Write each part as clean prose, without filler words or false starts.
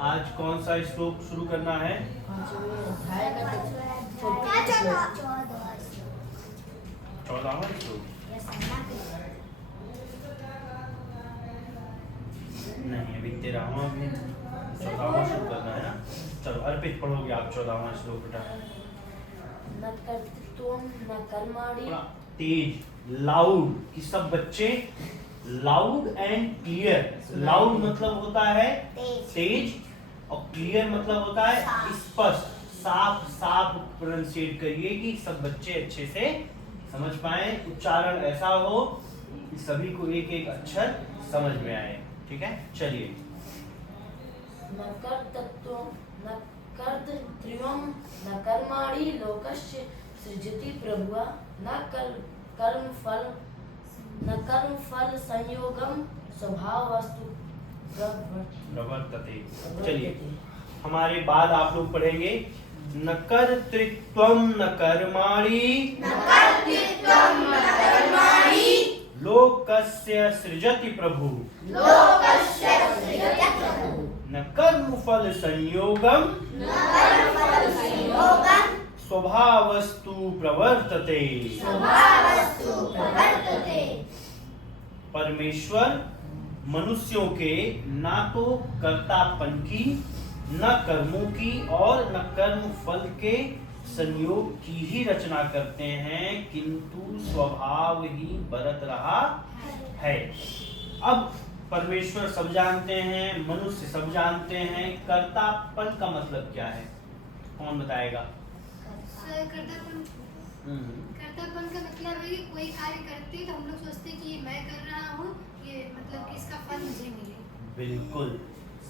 आज कौन सा श्लोक शुरू करना है? 14वां श्लोक नहीं, अभी 13वां भी 14वां शुरू करना है ना। चलो अर्पित पढ़ोगे आप 14वां श्लोक बेटा। न कर्तृत्वं न कर्माणि। थोड़ा तेज लाउड कि सब बच्चे लाउड एंड क्लियर। लाउड मतलब होता है तेज और क्लियर मतलब होता है स्पष्ट, साफ साफ प्रोनाउंसिएट करिए कि सब बच्चे अच्छे से समझ पाए, उच्चारण ऐसा हो कि सभी को एक एक अक्षर समझ में आए। ठीक है, चलिए। न कर्तृत्वं न कर्तृत्वं न कर्माणि लोकस्य सृजति प्रभुः न कर्म फल संयोगम स्वभावस्तु प्रवर्तते। चलिए हमारे बाद आप लोग पढ़ेंगे न कर्तृत्वं न कर्माणि लोकस्य सृजति प्रभु न कर्म फल संयोगम स्वभावस्तु प्रवर्तते। परमेश्वर मनुष्यों के ना तो कर्तापन की, न कर्मों की और न कर्म फल के संयोग की ही रचना करते हैं, किंतु स्वभाव ही बरत रहा है। अब परमेश्वर सब जानते हैं, मनुष्य सब जानते हैं, कर्तापन का मतलब क्या है? कौन बताएगा? कर्तापन का मतलब है कि कोई कार्य करते तो हम लोग सोचते कि ये मैं कर रहा हूँ, ये मतलब कि इसका फल मुझे मिले। बिल्कुल,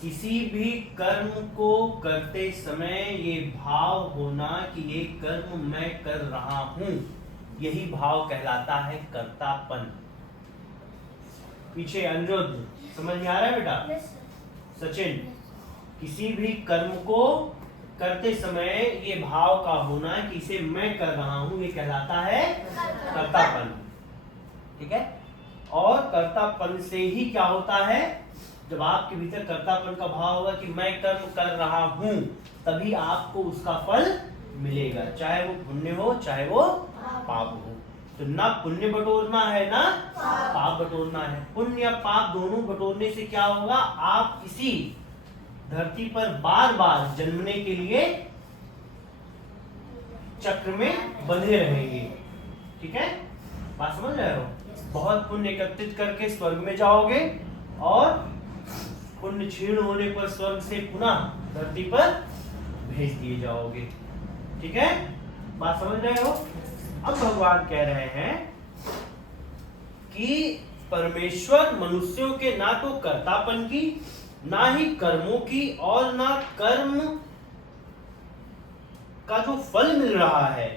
किसी भी कर्म को करते समय ये भाव होना कि ये कर्म मैं कर रहा हूँ, यही भाव कहलाता है कर्तापन। पीछे अनिरुद्ध समझ में आ रहा है बेटा? सचिन, किसी भी कर्म को करते समय ये भाव का होना कि इसे मैं कर रहा हूं, ये कहलाता है कर्तापन। ठीक है, और कर्तापन से ही क्या होता है, जब आपके भीतर कर्तापन का भाव होगा कि मैं कर्म कर रहा हूं, तभी आपको उसका फल मिलेगा, चाहे वो पुण्य हो चाहे वो पाप हो। तो ना पुण्य बटोरना है ना पाप बटोरना है। पुण्य या पाप दोनों बटोरने से क्या होगा, आप इसी धरती पर बार बार जन्मने के लिए चक्र में बंधे रहेंगे। ठीक है, बात समझ रहे हो? बहुत पुण्य एकत्रित करके स्वर्ग में जाओगे और पुण्य क्षीण होने पर स्वर्ग से पुनः धरती पर भेज दिए जाओगे। ठीक है, बात समझ रहे हो? अब भगवान कह रहे हैं कि परमेश्वर मनुष्यों के ना तो कर्तापन की, ना ही कर्मों की और ना कर्म का जो फल मिल रहा है,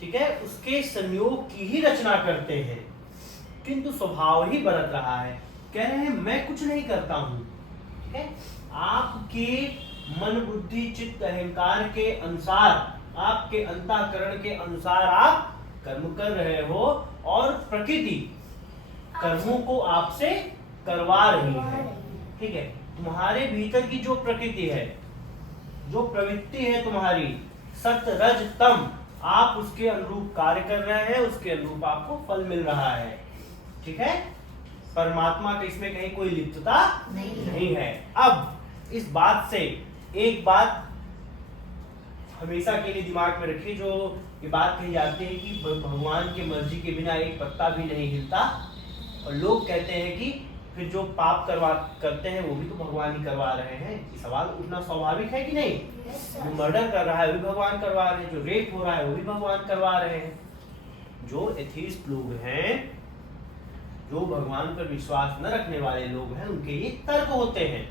ठीक है, उसके संयोग की ही रचना करते हैं, किंतु स्वभाव ही बरत रहा है। कह रहे हैं मैं कुछ नहीं करता हूं। ठीक है, आपके मन बुद्धि चित्त अहंकार के अनुसार, आपके अंतःकरण के अनुसार आप कर्म कर रहे हो और प्रकृति कर्मों को आपसे करवा रही है। ठीक है, तुम्हारे भीतर की जो प्रकृति है, जो प्रवृत्ति है तुम्हारी सत्य रज तम, आप उसके अनुरूप कार्य कर रहे हैं, उसके अनुरूप आपको फल मिल रहा है। ठीक है, परमात्मा का इसमें कहीं कोई लिप्तता नहीं है। अब इस बात से एक बात हमेशा के लिए दिमाग में रखिए, जो ये बात कही जाती है कि भगवान की मर्जी के बिना एक पत्ता भी नहीं हिलता, और लोग कहते हैं कि फिर जो पाप करते हैं वो भी तो भगवान ही करवा रहे हैं। ये सवाल उठना स्वाभाविक है कि नहीं? जो मर्डर कर रहा है वो भी भगवान करवा रहे हैं, जो रेप हो रहा है वो भी भगवान करवा रहे हैं। जो एथीस्ट लोग हैं, जो भगवान पर विश्वास न रखने वाले लोग हैं, उनके ये तर्क होते हैं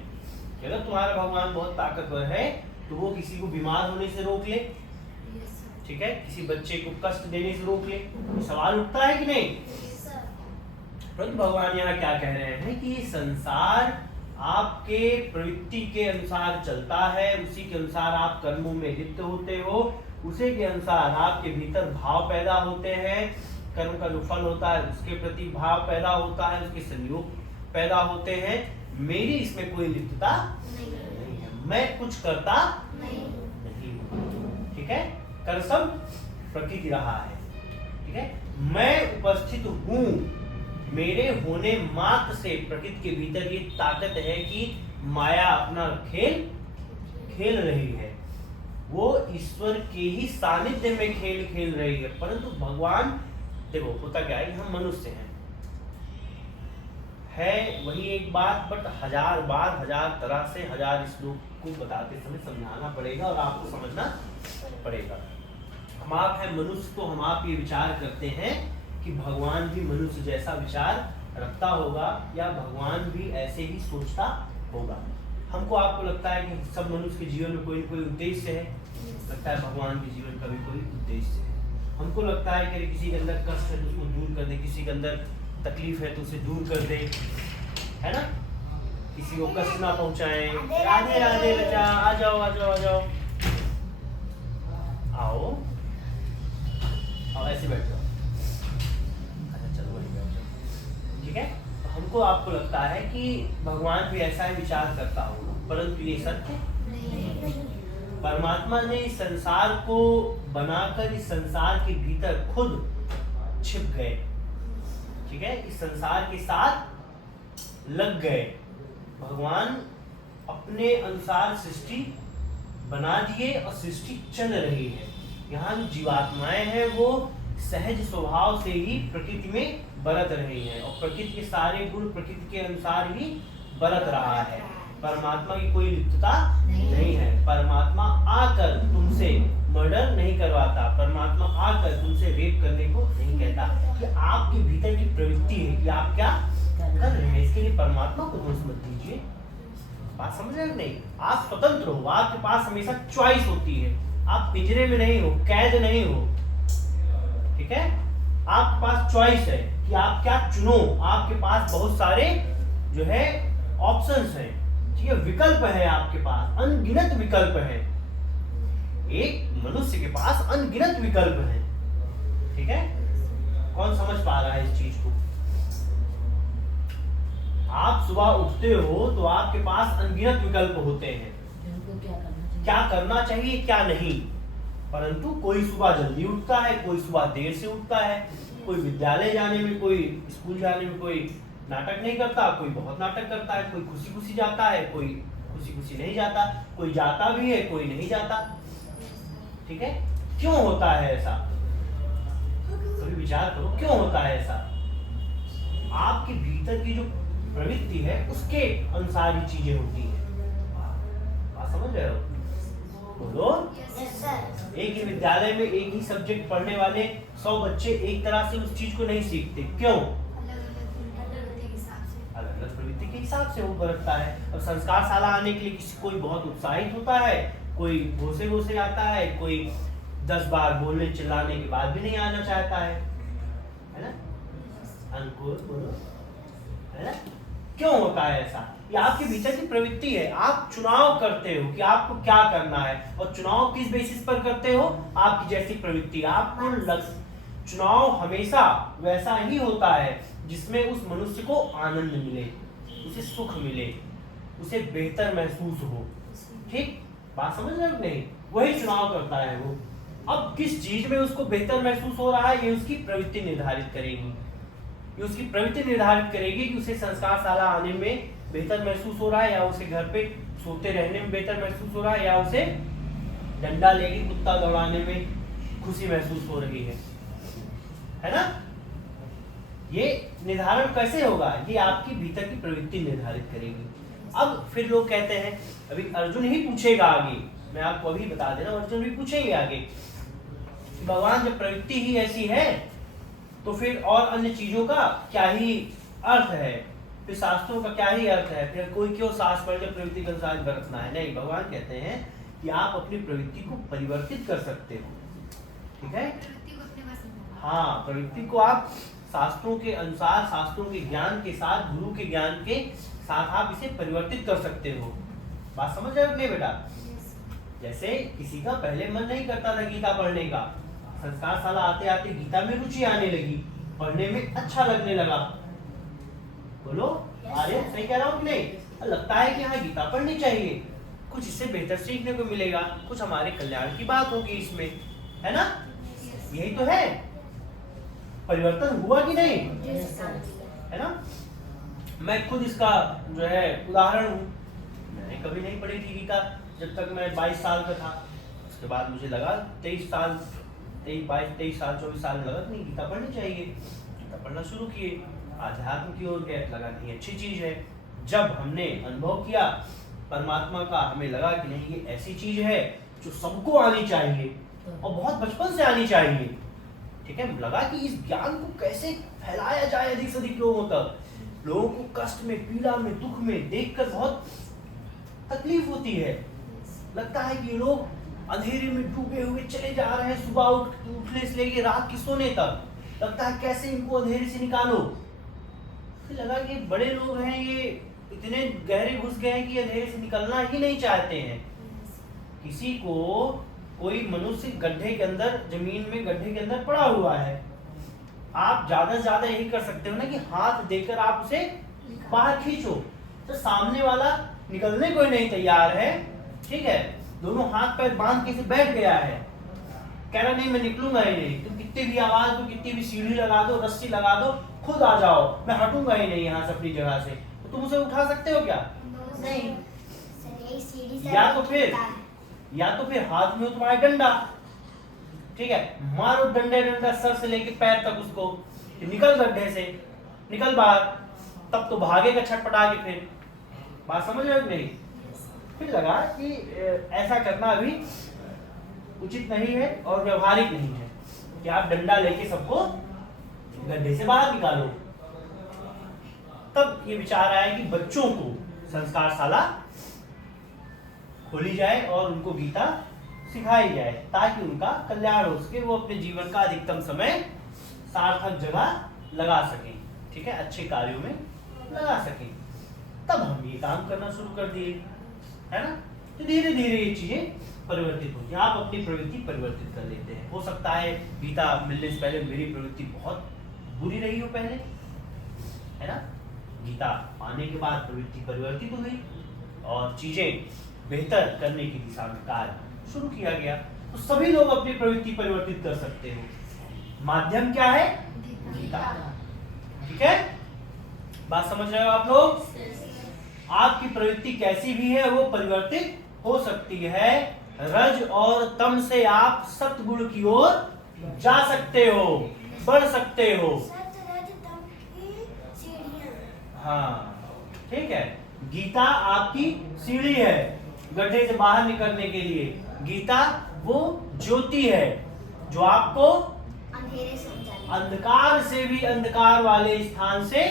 कि अगर तुम्हारा भगवान बहुत ताकतवर है तो वो किसी को बीमार होने से रोक ले, ठीक है, किसी बच्चे को कष्ट देने से रोक ले। ये सवाल उठता है कि नहीं? परंतु भगवान यहाँ क्या कह रहे हैं कि संसार आपके प्रवृत्ति के अनुसार चलता है, उसी के अनुसार आप कर्मों में लिप्त होते हो, उसी के अनुसार आपके भीतर भाव पैदा होते हैं, कर्म का जो फल होता है उसके प्रति भाव पैदा होता है, उसके संयोग पैदा होते हैं। मेरी इसमें कोई लिप्तता नहीं है। मैं कुछ करता नहीं। नहीं हूं। ठीक है, कर सब प्रकृति रहा है। ठीक है, मैं उपस्थित हूं, मेरे होने मात्र से प्रकृति के भीतर ये ताकत है कि माया अपना खेल खेल रही है। वो ईश्वर के ही सानिध्य में खेल खेल रही है। परंतु भगवान, देखो होता क्या है कि हम मनुष्य है वही एक बात, बट हजार बार हजार तरह से हजार श्लोक को बताते समय समझाना पड़ेगा और आपको समझना पड़ेगा। हम आप है मनुष्य, तो हम आप ये विचार करते हैं कि भगवान भी मनुष्य जैसा विचार रखता होगा या भगवान भी ऐसे ही सोचता होगा। हमको आपको लगता है कि सब मनुष्य के जीवन में कोई न कोई उद्देश्य है, लगता है भगवान के जीवन का भी कोई उद्देश्य है। हमको लगता है कि किसी के अंदर कष्ट है तो उसको दूर कर दे, किसी के अंदर तकलीफ है तो उसे दूर कर दे, है ना, किसी को कष्ट ना पहुंचाए। राधे राधे बच्चा, आ जाओ आ जाओ आ जाओ, आओ आओ, ऐसे बैठ जाओ। अच्छा चलो वही बैठ जाओ। ठीक है, तो हमको आपको लगता है कि भगवान भी ऐसा ही विचार करता होगा, परंतु ये सत्य नहीं। परमात्मा ने इस संसार को बनाकर इस संसार के भीतर खुद छिप गए। ठीक है, इस संसार के साथ लग गए। भगवान अपने अनुसार सृष्टि बना दिए और सृष्टि चल रही है। यहाँ जो जीवात्माएं हैं वो सहज स्वभाव से ही प्रकृति में बरत रही हैं और प्रकृति के सारे गुण प्रकृति के अनुसार ही बरत रहा है। परमात्मा की कोई लिप्तता नहीं है। परमात्मा आकर तुमसे मर्डर नहीं करवाता, परमात्मा आकर तुमसे रेप करने को नहीं कहता। कि आपके भीतर की प्रवृत्ति है कि आप क्या कर रहे हैं, इसके लिए परमात्मा को दोष मत दीजिए। बात समझ रहे हो नहीं? आप स्वतंत्र हो, आपके पास हमेशा चॉइस होती है। आप पिंजरे में नहीं हो, कैद नहीं हो। ठीक है, आपके पास चॉइस है कि आप क्या चुनो। आपके पास बहुत सारे जो है ऑप्शंस हैं, ठीक है, विकल्प है आपके पास, अनगिनत विकल्प है। एक मनुष्य के पास अनगिनत विकल्प है। ठीक है, कौन समझ पा रहा है इस चीज को? आप सुबह उठते हो तो आपके पास अनगिनत विकल्प होते हैं, क्या करना चाहिए क्या नहीं। परंतु कोई सुबह जल्दी उठता है, कोई सुबह देर से उठता है, कोई विद्यालय जाने में, कोई स्कूल जाने में कोई नाटक नहीं करता, कोई बहुत नाटक करता है, कोई खुशी खुशी जाता है, कोई खुशी खुशी नहीं जाता, कोई जाता भी है कोई नहीं जाता। ठीक है, क्यों होता है ऐसा? कभी विचार करो, क्यों होता है ऐसा? आपके भीतर की जो प्रवृत्ति है उसके अनुसार ही चीजें होती हैं। बात समझ रहे हो? बोलो। एक ही विद्यालय में एक ही सब्जेक्ट पढ़ने वाले 100 बच्चे एक तरह से उस चीज को नहीं सीखते। क्यों? अलग अलग प्रवृत्ति के हिसाब से वो बरतता है। अब संस्कार शाला आने के लिए किसी कोई बहुत उत्साहित होता है, कोई घोसे घोसे आता है, कोई 10 बार बोलने चिल्लाने के बाद भी नहीं आना चाहता है ना? अनुकूल बोलो, है ना? क्यों होता है ऐसा? ये आपके भीतर की प्रवृत्ति है। आप चुनाव करते हो कि आपको क्या करना है, और चुनाव किस बेसिस पर करते हो? आपकी जैसी प्रवृत्ति। आपको चुनाव हमेशा वैसा ही होता है जिसमें उस मनुष्य को आनंद मिले, उसे सुख मिले, उसे बेहतर महसूस हो। ठीक बात समझ रहे हो नहीं? वही चुनाव करता है वो। अब किस चीज में उसको बेहतर महसूस हो रहा है, ये उसकी प्रवृत्ति निर्धारित करेगी। ये उसकी प्रवृत्ति निर्धारित करेगी कि उसे संस्कार शाला आने में बेहतर महसूस हो रहा है, या उसे घर पे सोते रहने में बेहतर महसूस हो रहा है, या उसे डंडा लेके कुत्ता दौड़ाने में खुशी महसूस हो रही है ना? ये निर्धारण कैसे होगा? ये आपकी भीतर की प्रवृत्ति निर्धारित करेगी। अब फिर लोग कहते हैं, अभी अर्जुन ही पूछेगा आगे, मैं आपको अभी बता दे रहा हूं, अर्जुन भी पूछेंगे आगे, भगवान जब प्रवृत्ति ही ऐसी है तो फिर और अन्य चीजों का क्या ही अर्थ है, फिर शास्त्रों का क्या ही अर्थ है, फिर कोई क्यों शास्त्र पढ़ के प्रवृत्ति के अनुसार बरतना है? नहीं, भगवान कहते हैं कि आप अपनी प्रवृत्ति को परिवर्तित कर सकते हो। ठीक है, हाँ, प्रवृत्ति को आप शास्त्रों के अनुसार, शास्त्रों के ज्ञान के साथ, गुरु के ज्ञान के साथ आप इसे परिवर्तित कर सकते हो। बात समझ रहे हो नहीं बेटा? जैसे किसी का पहले मन नहीं करता था गीता पढ़ने का, संस्कार शाला आते आते गीता में रुचि आने लगी, पढ़ने में अच्छा लगने लगा। बोलो, अरे सही कह रहा हूँ कि नहीं? लगता है कि हाँ गीता पढ़नी चाहिए, कुछ इससे बेहतर सीखने को मिलेगा, कुछ हमारे कल्याण की बात होगी इसमें, है ना? यही तो है, परिवर्तन हुआ कि नहीं, है ना? मैं खुद इसका जो है उदाहरण हूँ। मैंने कभी नहीं पढ़ी थी गीता जब तक मैं 22 साल का था। उसके बाद मुझे लगा 23 साल 24 साल लगा नहीं, गीता पढ़नी चाहिए। गीता पढ़ना शुरू किए, आध्यात्म की ओर गए, लगा नहीं अच्छी चीज है। जब हमने अनुभव किया परमात्मा का, हमें लगा कि नहीं ये ऐसी चीज है जो सबको आनी चाहिए और बहुत बचपन से आनी चाहिए। ठीक है, लगा कि इस ज्ञान को कैसे फैलाया जाए अधिक से अधिक लोगों तक। लोगों को कष्ट में, पीड़ा में, दुख में देखकर बहुत तकलीफ होती है। लगता है कि ये लोग अंधेरे में डूबे हुए चले जा रहे हैं, सुबह उठने से लेके रात के सोने तक। लगता है कैसे इनको अंधेरे से निकालो। फिर लगा कि बड़े लोग हैं, ये इतने गहरे घुस गए हैं कि अंधेरे से निकलना ही नहीं चाहते हैं। किसी को कोई मनुष्य गड्ढे के अंदर, जमीन में गड्ढे के अंदर पड़ा हुआ है, आप ज्यादा से ज्यादा यही कर सकते हो ना कि हाथ देकर आप उसे बाहर खींचो। तो सामने वाला निकलने को ही नहीं तैयार है, ठीक है, दोनों हाथ पैर बांध के बैठ गया है, कह रहा नहीं मैं निकलूंगा ही नहीं। तुम कितनी भी आवाज दो, कितनी भी सीढ़ी लगा दो, रस्सी लगा दो, खुद आ जाओ, मैं हटूंगा ही नहीं यहाँ से अपनी जगह से, तो तुम उसे उठा सकते हो क्या? नहीं। या तो फिर हाथ में हो तुम्हारा डंडा, ठीक है, मारो डंडा सर से लेके पैर तक उसको, निकल गड्ढे से, निकल बाहर, तब तो भागेगा छटपटा के। फिर बात समझ रहे हो नहीं? फिर लगा कि ऐसा करना अभी उचित नहीं है और व्यवहारिक नहीं है कि आप डंडा लेके सबको गड्ढे से बाहर निकालो। तब ये विचार आया कि बच्चों को संस्कारशाला खोली जाए और उनको गीता सिखाई जाए ताकि उनका कल्याण हो सके, वो अपने जीवन का अधिकतम समय सार्थक जगह लगा सकें, ठीक है, अच्छे कार्यों में लगा सकें। तब हम ये काम करना शुरू कर दिए, है ना? तो धीरे धीरे ये चीजें परिवर्तित होती हैं। आप अपनी प्रवृत्ति परिवर्तित कर लेते हैं। हो सकता है गीता मिलने से पहले मेरी प्रवृत्ति बहुत बुरी रही हो पहले, है ना? गीता आने के बाद प्रवृत्ति परिवर्तित हुई और चीजें बेहतर करने की दिशा में कार्य शुरू किया गया। तो सभी लोग अपनी प्रवृत्ति परिवर्तित कर सकते हो। माध्यम क्या है? गीता। ठीक है, बात समझ रहे हो आप लोग? आपकी प्रवृत्ति कैसी भी है वो परिवर्तित हो सकती है। रज और तम से आप सतगुण की ओर जा सकते हो, बढ़ सकते हो। हाँ, ठीक है, गीता आपकी सीढ़ी है गड्ढे से बाहर निकलने के लिए। गीता वो ज्योति है जो आपको अंधकार से भी अंधकार वाले स्थान से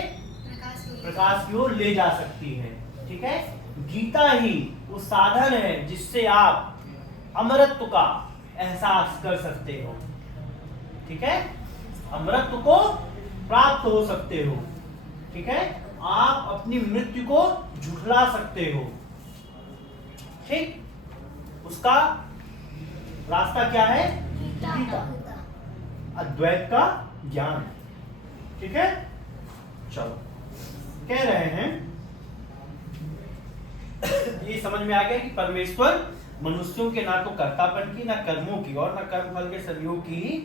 प्रकाश की ओर ले जा सकती है। ठीक है, गीता ही वो साधन है जिससे आप अमरत्व का एहसास कर सकते हो। ठीक है, अमरत्व को प्राप्त हो सकते हो। ठीक है, आप अपनी मृत्यु को झुठला सकते हो। ठीक, उसका रास्ता क्या है? गीता, अद्वैत का ज्ञान। ठीक है, चलो, कह रहे हैं ये समझ में आ गया कि परमेश्वर मनुष्यों के ना तो कर्तापन की, ना कर्मों की और ना कर्म फल के संयोग की ही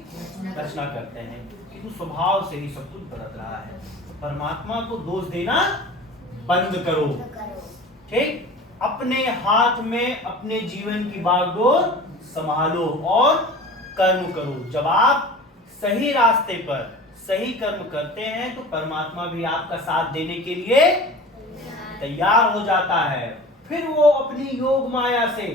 रचना करते हैं, किंतु स्वभाव से ही सब कुछ बरत रहा है। तो परमात्मा को दोष देना बंद करो। ठीक, अपने हाथ में अपने जीवन की बागडोर संभालो और कर्म करो। जब आप सही रास्ते पर सही कर्म करते हैं तो परमात्मा भी आपका साथ देने के लिए तैयार हो जाता है। फिर वो अपनी योग माया से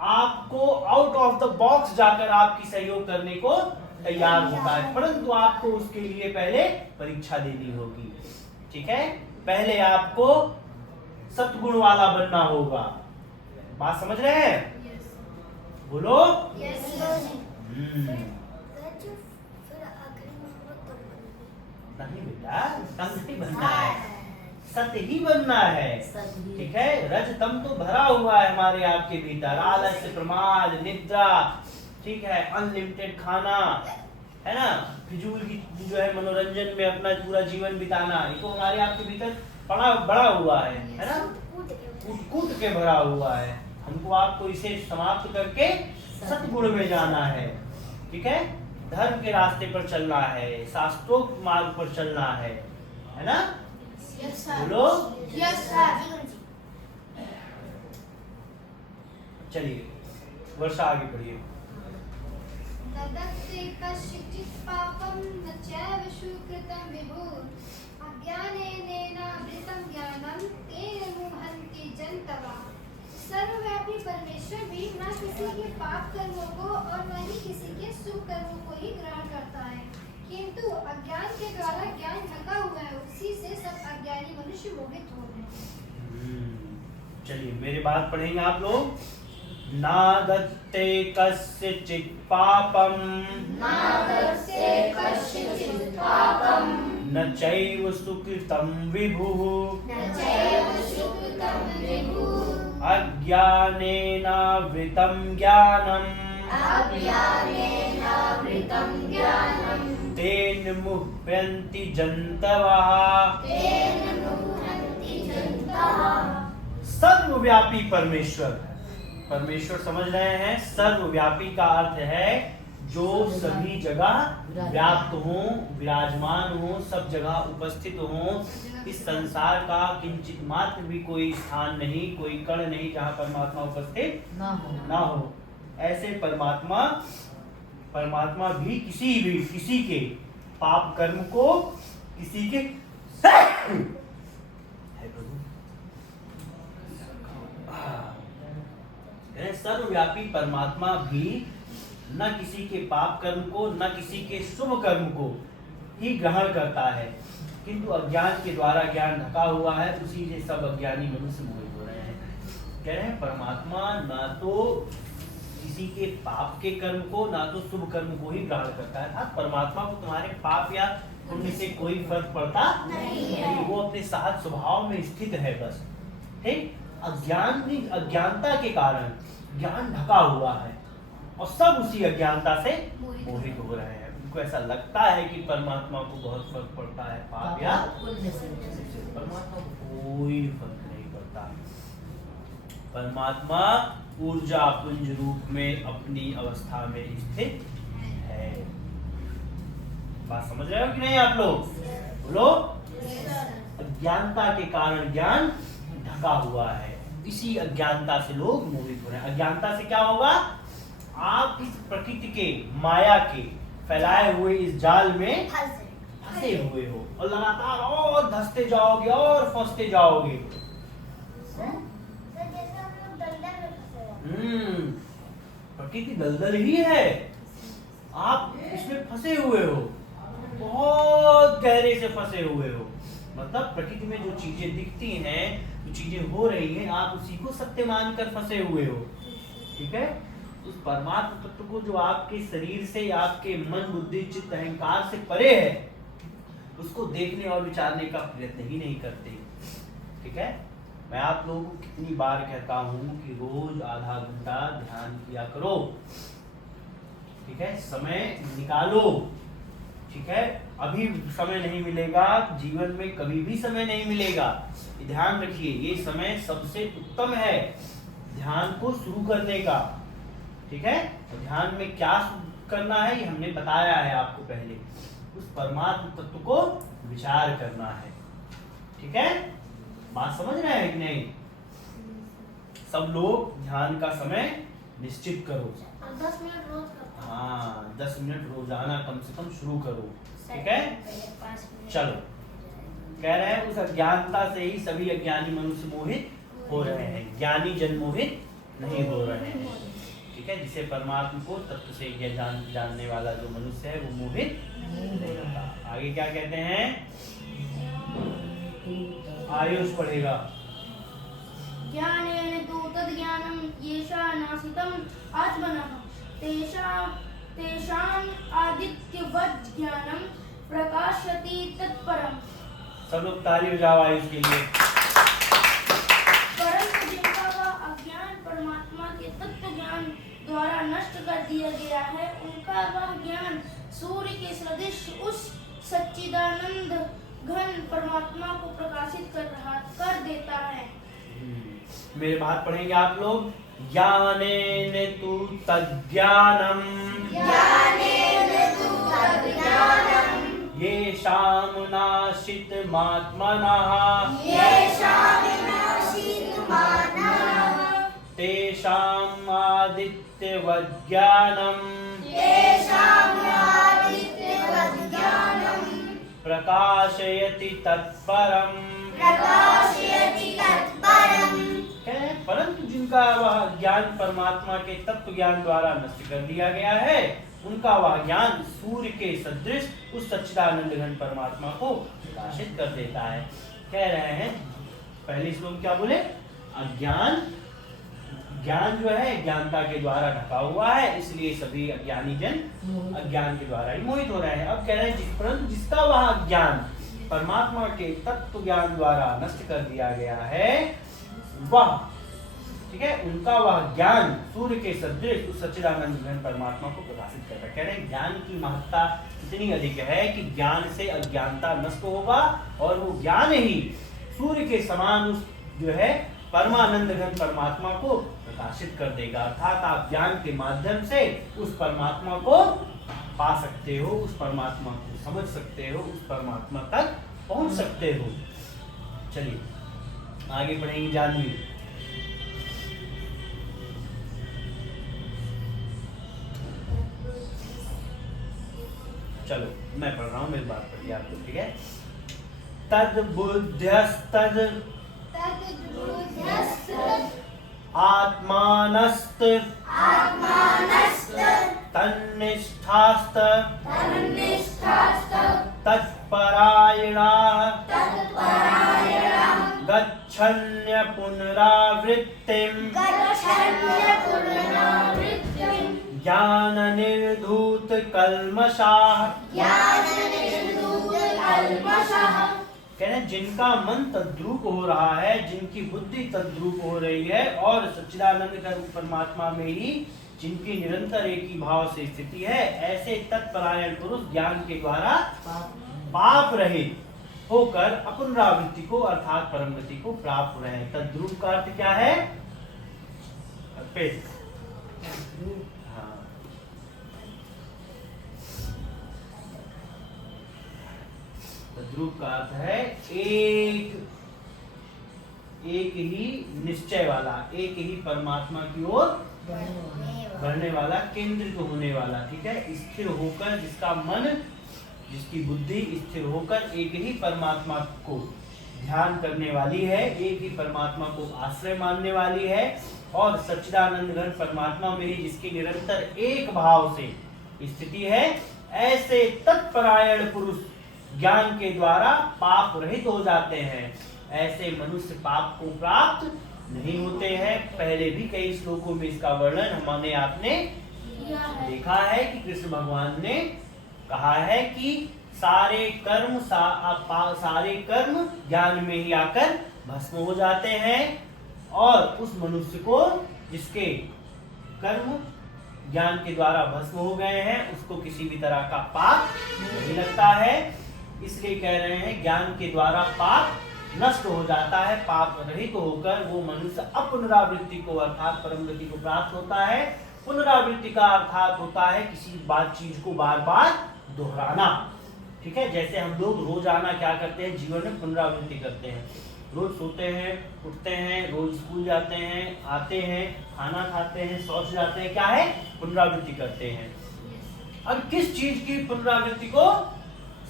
आपको आउट ऑफ द बॉक्स जाकर आपकी सहयोग करने को तैयार होता है, परंतु आपको उसके लिए पहले परीक्षा देनी होगी। ठीक है, पहले आपको सतगुण वाला बनना होगा। बात समझ रहे हैं? बोलो। नहीं बेटा, तम नहीं बनना है, सत्य ही बनना है। ठीक है, रज तम तो भरा हुआ है हमारे आपके भीतर, आलस्य, प्रमाद, निद्रा, ठीक है, अनलिमिटेड खाना, है ना, फिजूल की जो है मनोरंजन में अपना पूरा जीवन बिताना, ये तो हमारे आपके भीतर बड़ा हुआ है ना, कूट के भरा हुआ है। हमको आपको इसे समाप्त करके सतगुण में जाना है। ठीक है, धर्म के रास्ते पर चलना है, शास्त्रोक्त मार्ग पर चलना है ना? Yes sir. बोलो। Yes sir. चलिए वर्षा आगे बढ़िए। न दत्ते कश्चित् पापं न चैव सुकृतं विभुः अज्ञानेनावृतं ज्ञानं तेन मुह्यन्ति जन्तवः। सर्वव्यापी परमेश्वर भी न किसी के पाप कर्मों को और न ही किसी के शुभ कर्मों को ही ग्रहण करता है, किंतु अज्ञान के द्वारा ज्ञान ढका हुआ है, उसी से सब अज्ञानी मनुष्य मोहित हो रहे हैं। चलिए मेरे बात पढ़ेंगे आप लोग। ना दत्ते कस्यचित् पापं न चैव सुकृतं विभुः अज्ञानेनावृतं ज्ञानं तेन मुह्यन्ति जन्तवः। सर्वव्यापी परमेश्वर, परमेश्वर समझ रहे हैं? सर्वव्यापी का अर्थ है जो सभी जगह व्याप्त हो, विराजमान हो, सब जगह उपस्थित हो। इस संसार का किंचित मात्र भी कोई स्थान नहीं, कोई कण नहीं जहाँ परमात्मा उपस्थित ना हो। ऐसे परमात्मा भी किसी के पाप कर्म को, किसी के सर्वव्यापी परमात्मा भी न किसी के पाप कर्म को, न किसी के शुभ कर्म को ही ग्रहण करता है, किंतु अज्ञान के द्वारा ज्ञान ढका हुआ है, उसी से सब अज्ञानी मनुष्य मोहित हो रहे हैं। कह रहे हैं परमात्मा ना तो किसी के पाप के कर्म को, ना तो शुभ कर्म को ही ग्रहण करता है। अर्थात परमात्मा को तुम्हारे पाप या पुण्य से कोई फर्क पड़ता नहीं, वो अपने साथ स्वभाव में स्थित है बस। ठीक, अज्ञानता के कारण ज्ञान ढका हुआ है और सब उसी अज्ञानता से मोहित हो रहे हैं। उनको ऐसा लगता है कि परमात्मा को बहुत फर्क पड़ता है पाप या पुण्य से। परमात्मा को कोई फर्क नहीं पड़ता। परमात्मा ऊर्जा पुंज रूप में अपनी अवस्था में स्थित है। बात समझ रहे हो कि नहीं आप लोग? बोलो। अज्ञानता के कारण ज्ञान ढका हुआ है, इसी अज्ञानता से लोग मोहित हो रहे हैं। अज्ञानता से क्या होगा? आप इस प्रकृति के, माया के फैलाए हुए इस जाल में फंसे हुए हो और लगातार और धंसते जाओगे और फंसते जाओगे। प्रकृति दलदल ही है, आप इसमें फंसे हुए हो, बहुत गहरे से फंसे हुए हो। मतलब प्रकृति में जो चीजें दिखती हैं, जो चीजें हो रही हैं, आप उसी को सत्य मानकर फंसे हुए हो। ठीक है, उस परमात्मा तत्व को जो आपके शरीर से, आपके मन बुद्धि चित्त अहंकार से परे है, उसको देखने और विचारने का प्रयत्न ही नहीं करते। ठीक है, मैं आप लोगों को कितनी बार कहता हूँ कि रोज आधा घंटा ध्यान किया करो। ठीक है, समय निकालो। ठीक है, अभी समय नहीं मिलेगा, जीवन में कभी भी समय नहीं मिलेगा। ध्यान रखिए, ये समय सबसे उत्तम है ध्यान को शुरू करने का। ठीक है, तो ध्यान में क्या करना है ये हमने बताया है आपको पहले। उस परमात्मा तत्व को विचार करना है। ठीक है, बात समझ रहे हैं कि नहीं? सब लोग ध्यान का समय निश्चित करो। 10 मिनट रोज करता हूं। हाँ, 10 मिनट रोजाना कम से कम शुरू करो। ठीक है, चलो। कह रहे हैं उस अज्ञानता से ही सभी अज्ञानी मनुष्य मोहित हो रहे हैं, ज्ञानी जन मोहित नहीं हो रहे हैं। ठीक है, जिसे परमात्मा को तत्व से जानने वाला जो मनुष्य है वो मोहित नहीं होता। आगे क्या कहते हैं? आयुष पढ़ेगा। ज्ञानेन तु तद्ज्ञानं येषां नासितं आत्मनः तेषाम् आदित्यवत् ज्ञानं प्रकाशति तत्परम्। सब लोग ताली बजाओ आयुष के लिए। परंतु जिनका वह अज्ञान परमात्मा के तत्व ज्ञान द्वारा नष्ट कर दिया गया है, उनका वह ज्ञान सूर्य के सदृश उस सच्चिदानंद घन परमात्मा को प्रकाशित कर देता है। मेरे बात पढ़ेंगे आप लोग। ज्ञानेन तु तज्ज्ञानम् येषां नाशितमात्मनः तेषाम् आदित्यवज्ञानम् प्रकाशयति तत्परम्। परंतु जिनका वह ज्ञान परमात्मा के तत्व ज्ञान द्वारा नष्ट कर दिया गया है, उनका वह ज्ञान सूर्य के सदृश उस सच्चिदानंद घन परमात्मा को प्रकाशित कर देता है। कह रहे हैं पहले श्लोक क्या बोले? अज्ञान, ज्ञान जो है ज्ञानता के द्वारा ढका हुआ है, इसलिए सभी अज्ञानी जन अज्ञान के द्वारा ही मोहित हो रहे हैं। अब कह रहे हैं परंतु जिसका वह ज्ञान परमात्मा के तत्व ज्ञान द्वारा नष्ट कर दिया गया है, वह, ठीक है, उनका वह ज्ञान सूर्य के सदृश उस सच्चिदानंद घन परमात्मा को प्रकाशित करता है। कह रहे हैं ज्ञान की महत्ता इतनी अधिक है कि ज्ञान से अज्ञानता नष्ट होगा और वो ज्ञान ही सूर्य के समान उस जो है परमानंद घन परमात्मा को प्रकाशित कर देगा। अर्थात आप ज्ञान के माध्यम से उस परमात्मा को पा सकते हो, उस परमात्मा को समझ सकते हो, उस परमात्मा तक पहुंच सकते हो। चलिए आगे पढ़ेंगे जानवी। चलो मैं पढ़ रहा हूँ, मेरी बात पढ़िए आप लोग, ठीक है। तद बुद्ध्यस्तद आत्मानस्त तन्निष्ठास्त तत्परायणा गच्छन्य पुनरावृत्तिम् ज्ञान निर्धूत कल्मषाः। कहते हैं जिनका मन तद्रूप हो रहा है, जिनकी बुद्धि तद्रूप हो रही है और सच्चिदानंद घन परमात्मा में ही जिनकी निरंतर एक ही भाव से स्थिति है, ऐसे तत्परायण पुरुष ज्ञान के द्वारा पाप रहित होकर अपुनरावृत्ति को अर्थात परम गति को प्राप्त हो रहे हैं। तद्रूप का अर्थ क्या है? पेट। हाँ, तद्रूप का अर्थ है एक ही निश्चय वाला, एक ही परमात्मा की ओर बढ़ने वाला, केंद्रित होने वाला, ठीक है, स्थिर होकर, जिसका मन, जिसकी बुद्धि स्थिर होकर एक ही परमात्मा को ध्यान करने वाली है, एक ही परमात्मा को आश्रय मानने वाली है और सच्चिदानंद घन परमात्मा में ही जिसकी निरंतर एक भाव से स्थिति है, ऐसे तत्परायण पुरुष ज्ञान के द्वारा पाप रहित हो जाते हैं। ऐसे मनुष्य पाप को प्राप्त नहीं होते हैं। पहले भी कई श्लोकों में इसका वर्णन हमने आपने देखा है कि कृष्ण भगवान ने कहा है कि सारे कर्म ज्ञान में ही आकर भस्म हो जाते हैं और उस मनुष्य को जिसके कर्म ज्ञान के द्वारा भस्म हो गए हैं, उसको किसी भी तरह का पाप नहीं लगता है। इसलिए कह रहे हैं ज्ञान के द्वारा पाप नष्ट हो जाता है, पाप रहित होकर वो मनुष्य अपुनरावृत्ति को अर्थात परम गति को प्राप्त होता है। पुनरावृत्ति का अर्थात होता है किसी बात चीज को बार बार दोहराना, ठीक है। जैसे हम लोग रोजाना क्या करते हैं, जीवन में पुनरावृत्ति करते हैं। रोज सोते हैं, उठते हैं, रोज स्कूल जाते हैं, आते हैं, खाना खाते हैं, शौच जाते हैं, क्या है, पुनरावृत्ति करते हैं। अब किस चीज की पुनरावृत्ति को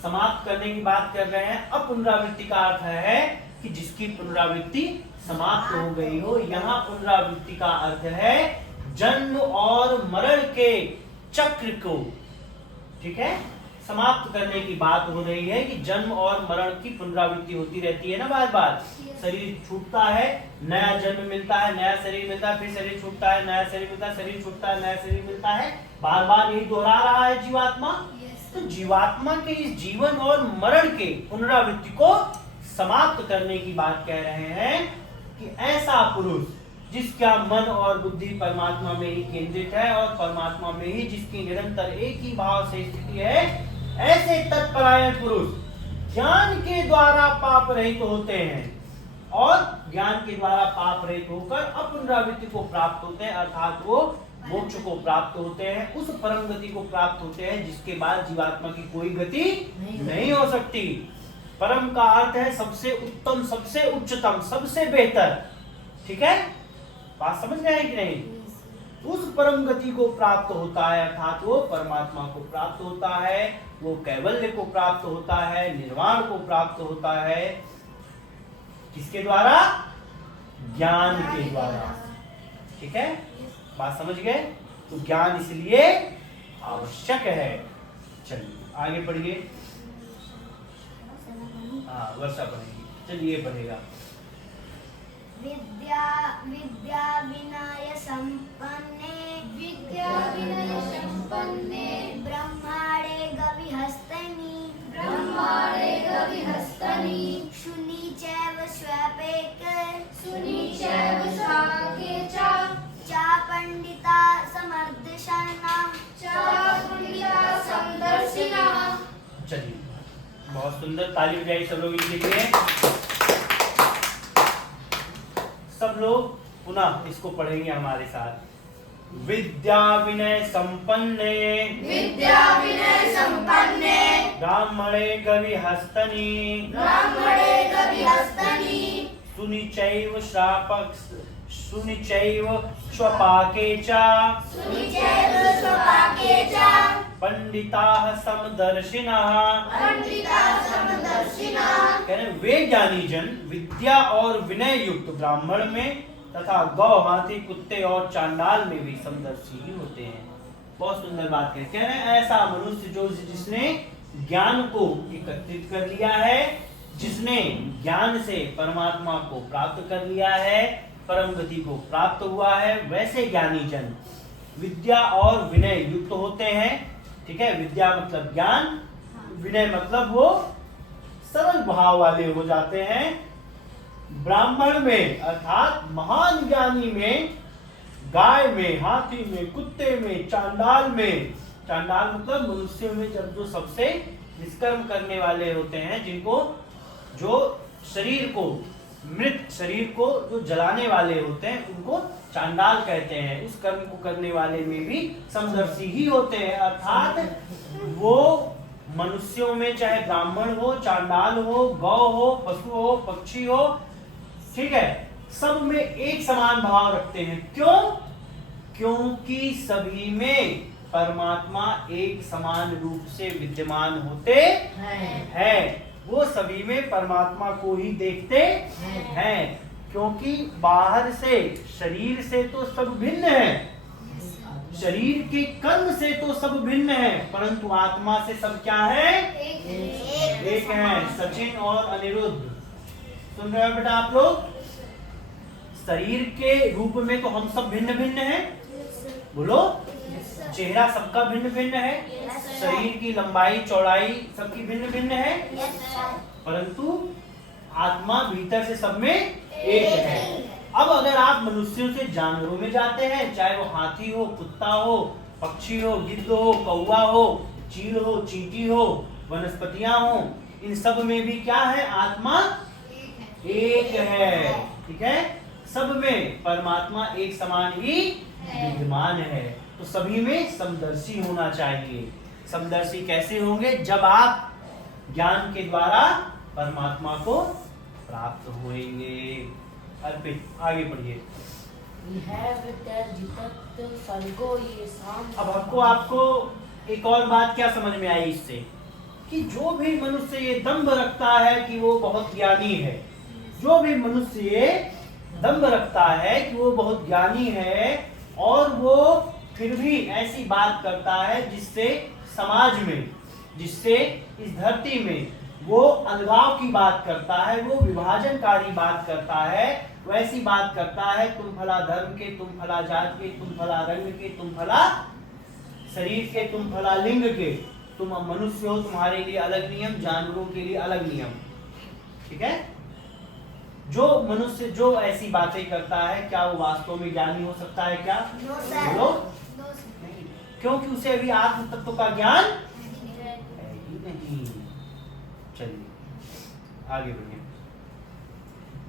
समाप्त करने की बात कर रहे हैं? अब पुनरावृत्ति का अर्थ है कि जिसकी पुनरावृत्ति समाप्त हो गई हो। यहाँ पुनरावृत्ति का अर्थ है जन्म और मरण के चक्र को, ठीक है, समाप्त करने की बात हो रही है कि जन्म और मरण की पुनरावृत्ति होती रहती है ना, बार बार। शरीर छूटता है, नया जन्म मिलता है, नया शरीर मिलता है, फिर शरीर छूटता है, नया शरीर मिलता है, शरीर छूटता है, नया शरीर मिलता है, बार बार यही दोहरा रहा है जीवात्मा। तो जीवात्मा के इस जीवन और मरण के पुनरावृत्ति को समाप्त करने की बात कह रहे हैं कि ऐसा पुरुष जिसका मन और बुद्धि परमात्मा में ही केंद्रित है और परमात्मा में ही जिसकी निरंतर एक ही भाव से स्थिति है, ऐसे तत्परायण पुरुष ज्ञान के द्वारा पाप रहित होते हैं और ज्ञान के द्वारा पाप रहित होकर अपनरावृत्ति को प्राप्त होते हैं, अर्थात वो मोक्ष को प्राप्त होते हैं, उस परम गति को प्राप्त होते हैं जिसके बाद जीवात्मा की कोई गति नहीं हो सकती। परम का अर्थ है सबसे उत्तम, सबसे उच्चतम, सबसे बेहतर। ठीक है, बात समझ गए हैं कि नहीं? उस परम गति को प्राप्त होता है, अर्थात वो परमात्मा को प्राप्त होता है, वो कैवल्य को प्राप्त होता है, निर्वाण को प्राप्त होता है। किसके द्वारा? ज्ञान के द्वारा। ठीक है, बात समझ गए? तो ज्ञान इसलिए आवश्यक है। चलिए आगे पढ़िए। हाँ, वर्षा पढ़ेगी। चलिए पढ़ेगा। विद्या विद्या विनय संपन्ने विद्या विनय संपन्ने ब्रह्माणे गविहस्तनि ब्रह्माणे गविहस्तनि शुनि चैव स्वपेक सुनि चैव स्वाके चा पंडिता समर्दशना च पंडिता समदर्शिनः। चलिए, बहुत सुंदर, ताली बजाइए सब लोग इनके लिए। सब लोग पुनः इसको पढ़ेंगे हमारे साथ। विद्या विनय संपन्ने विद्या विनय संपन्ने ब्राह्मणे गविहस्तनि ब्राह्मणे गविहस्तनि सुनिचैव श्रापक सुनिचैव स्वपाके च सुनि चैव स्वपाके च पंडिताः समदर्शिनः। पंडिताः समदर्शिनः। कह रहे वे ज्ञानी जन विद्या और विनय युक्त ब्राह्मण में तथा गौ, हाथी, कुत्ते और चांडाल में भी समदर्शी ही होते हैं। बहुत सुंदर बात कह रहे हैं, ऐसा मनुष्य जो जिसने ज्ञान को एकत्रित कर लिया है, जिसने ज्ञान से परमात्मा को प्राप्त कर लिया है, परम गति को प्राप्त हुआ है, वैसे ज्ञानी जन विद्या और विनय युक्त होते हैं। ठीक है, विद्या मतलब ज्ञान, विनय मतलब वो सरल भाव वाले हो जाते हैं। ब्राह्मण में अर्थात महान ज्ञानी में, गाय में, हाथी में, कुत्ते में, चांडाल में, चांडाल मतलब मनुष्यों में जब जो सबसे निष्कर्म करने वाले होते हैं, जिनको जो शरीर को, मृत शरीर को जो जलाने वाले होते हैं, उनको चांडाल कहते हैं। उस कर्म को करने वाले में भी समदर्शी ही होते हैं, अर्थात वो मनुष्यों में चाहे ब्राह्मण हो, चांडाल हो, गौ हो, पशु हो, पक्षी हो, ठीक है, सब में एक समान भाव रखते हैं। क्यों? क्योंकि सभी में परमात्मा एक समान रूप से विद्यमान होते हैं। वो सभी में परमात्मा को ही देखते हैं, क्योंकि बाहर से, शरीर से तो सब भिन्न है, शरीर के कर्म से तो सब भिन्न है, परंतु आत्मा से सब क्या है? एक है। सचिन और अनिरुद्ध, सुन रहे हो बेटा आप लोग? शरीर के रूप में तो हम सब भिन्न भिन्न हैं, बोलो। चेहरा सबका भिन्न भिन्न है, शरीर की लंबाई चौड़ाई सबकी भिन्न भिन्न है, परंतु आत्मा भीतर से सब में एक है। अब अगर आप मनुष्यों से जानवरों में जाते हैं, चाहे वो हाथी हो, कुत्ता हो, पक्षी हो, गिद्ध हो, कौवा हो, चील हो, चींटी हो, वनस्पतियां हो, इन सब में भी क्या है? आत्मा एक है। ठीक है, सब में परमात्मा एक समान ही विद्यमान है। तो सभी में समदर्शी होना चाहिए। समदर्शी कैसे होंगे? जब आप ज्ञान के द्वारा परमात्मा को प्राप्त होंगे। अर्पित, आगे पढ़िए। अब आपको एक और बात क्या समझ में आई इससे, कि जो भी मनुष्य ये दंभ रखता है कि वो बहुत ज्ञानी है, जो भी मनुष्य ये दंभ रखता है कि वो बहुत ज्ञानी है, और वो फिर भी ऐसी बात करता है जिससे समाज में, जिससे इस धरती में वो अलगाव की बात करता है, वो विभाजनकारी बात करता है, वैसी बात करता है, तुम फला धर्म के, तुम फला जात के, तुम फला रंग के, तुम फला शरीर के, तुम फला लिंग के, तुम मनुष्य हो, तुम्हारे लिए अलग नियम, जानवरों के लिए अलग नियम। ठीक है, जो मनुष्य जो ऐसी बातें करता है, क्या वो वास्तव में ज्ञानी हो सकता है? क्या बोलो? क्योंकि उसे अभी आत्म तत्व का ज्ञान है ही नहीं। चलिए आगे बढ़िए।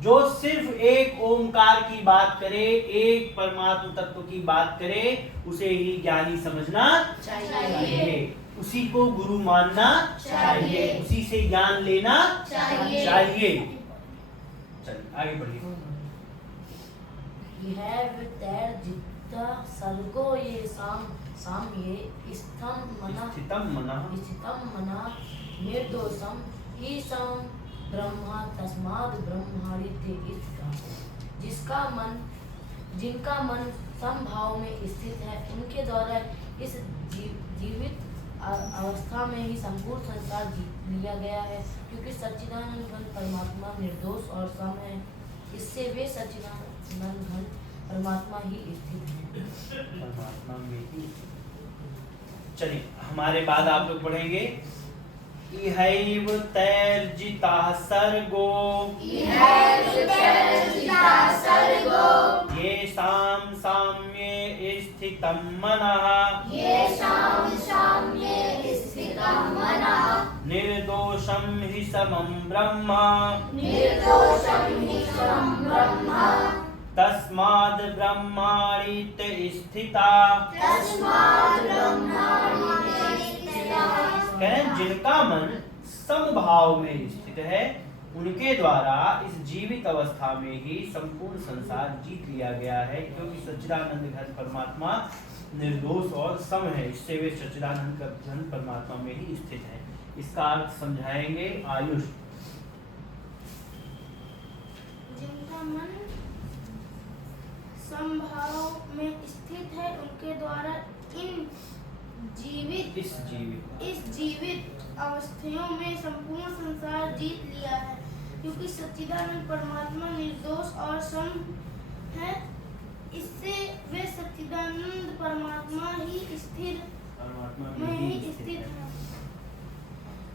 जो सिर्फ एक ओंकार की बात करे, एक परमात्म तत्व की बात करे, उसे ही ज्ञानी समझना चाहिए। उसी को गुरु मानना चाहिए, उसी से ज्ञान लेना चाहिए। चलिए आगे बढ़िए। यह वितैर जिता सर्गो ये साम ये स्थितम मना निर्दोषम ही सम ब्रह्मा तस्माद ब्रह्मादित्य स्थितम। जिनका मन समभाव में स्थित है, उनके द्वारा इस जीवित अवस्था में ही संपूर्ण संसार जीत लिया गया है, क्योंकि सच्चिदानंद घन परमात्मा निर्दोष और सम है। इससे वे सच्चिदानंद घन परमात्मा ही स्थित है। परमात्मा में ही। चलिए हमारे बाद आप लोग पढ़ेंगे इहैव तैर्जिता सर्गो येषां साम्ये स्थितं मनः निर्दोषं हि समं ब्रह्म तस्माद् ब्रह्माणीत्य स्थिता। जिनका मन समभाव में स्थित है, उनके द्वारा इस जीवित अवस्था में ही संपूर्ण संसार जीत लिया गया है, क्योंकि सच्चिदानंद घन परमात्मा निर्दोष और सम है। इससे वे सच्चिदानंद घन परमात्मा में ही स्थित है। इसका अर्थ समझाएंगे आयुष। जिनका मन समभाव में स्थित है, उनके द्वारा इस जीवित अवस्थाओं में संपूर्ण संसार जीत लिया है, क्योंकि सच्चिदानंद परमात्मा निर्दोष और सम है। इससे वे सच्चिदानंद परमात्मा ही स्थित है।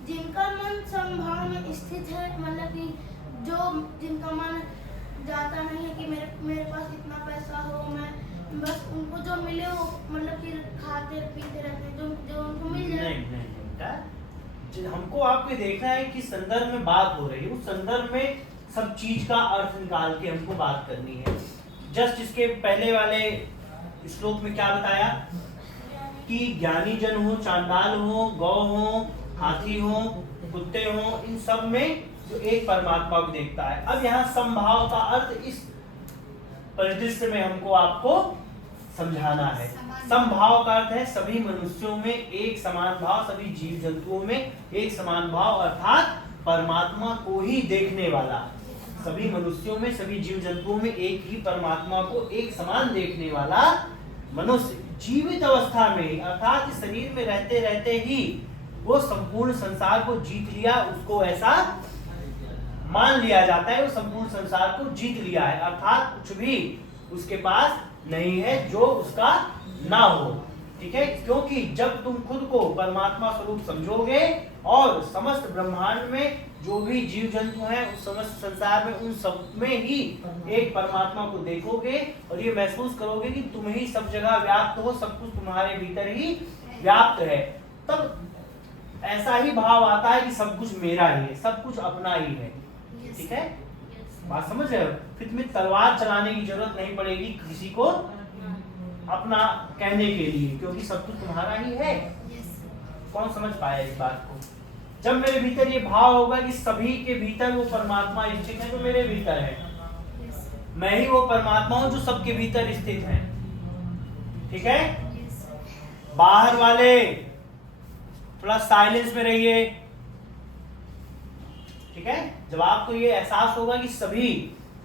जिनका मन समभाव में स्थित है, मतलब कि जिनका मन जाता नहीं है कि मेरे पास इतना पैसा हो, मैं बस उनको जो मिले वो मतलब कि खाते पीते रहते, जो उनको मिल जाए। नहीं, हमको आपको देखना है कि संदर्भ में बात हो रही है, उस संदर्भ में सब चीज का अर्थ निकाल के हमको बात करनी है। जस्ट इसके पहले वाले श्लोक में क्या बताया कि ज्ञानी जन हो, चांडाल हो, गौ हो, हाथी हो, कुत्ते हो, इन सब में जो एक परमात्मा को देखता है। अब यहाँ समभाव का अर्थ इस परिदृश्य में हमको आपको समझाना है। समभाव का अर्थ है सभी मनुष्यों में एक समान भाव, सभी जीव जंतुओं में एक समान भाव, अर्थात परमात्मा को ही देखने वाला। सभी मनुष्यों में, सभी जीव जंतुओं में एक ही परमात्मा को एक समान देखने वाला मनुष्य जीवित अवस्था में, अर्थात इस शरीर में रहते रहते ही वो संपूर्ण संसार को जीत लिया, उसको ऐसा मान लिया जाता है। वो संपूर्ण संसार को जीत लिया है, अर्थात कुछ भी उसके पास नहीं है जो उसका ना हो। ठीक है, क्योंकि जब तुम खुद को परमात्मा स्वरूप समझोगे और समस्त ब्रह्मांड में जो भी जीव जंतु हैं, उस समस्त संसार में, उन सब में ही एक परमात्मा को देखोगे और ये महसूस करोगे कि तुम ही सब जगह व्याप्त हो, सब कुछ तुम्हारे भीतर ही व्याप्त है, तब ऐसा ही भाव आता है कि सब कुछ मेरा ही है, सब कुछ अपना ही है। ठीक है, बात समझ रहे हो? फिर तुम्हें तलवार चलाने की जरूरत नहीं पड़ेगी किसी को अपना कहने के लिए, क्योंकि सब कुछ तुम्हारा ही है। कौन समझ पाया इस बात को? जब मेरे भीतर ये भाव होगा कि सभी के भीतर वो परमात्मा स्थित है जो मेरे भीतर है, मैं ही वो परमात्मा हूं जो सबके भीतर स्थित है। ठीक है, बाहर वाले थोड़ा साइलेंस में रहिए। ठीक है, जब आपको ये एहसास होगा कि सभी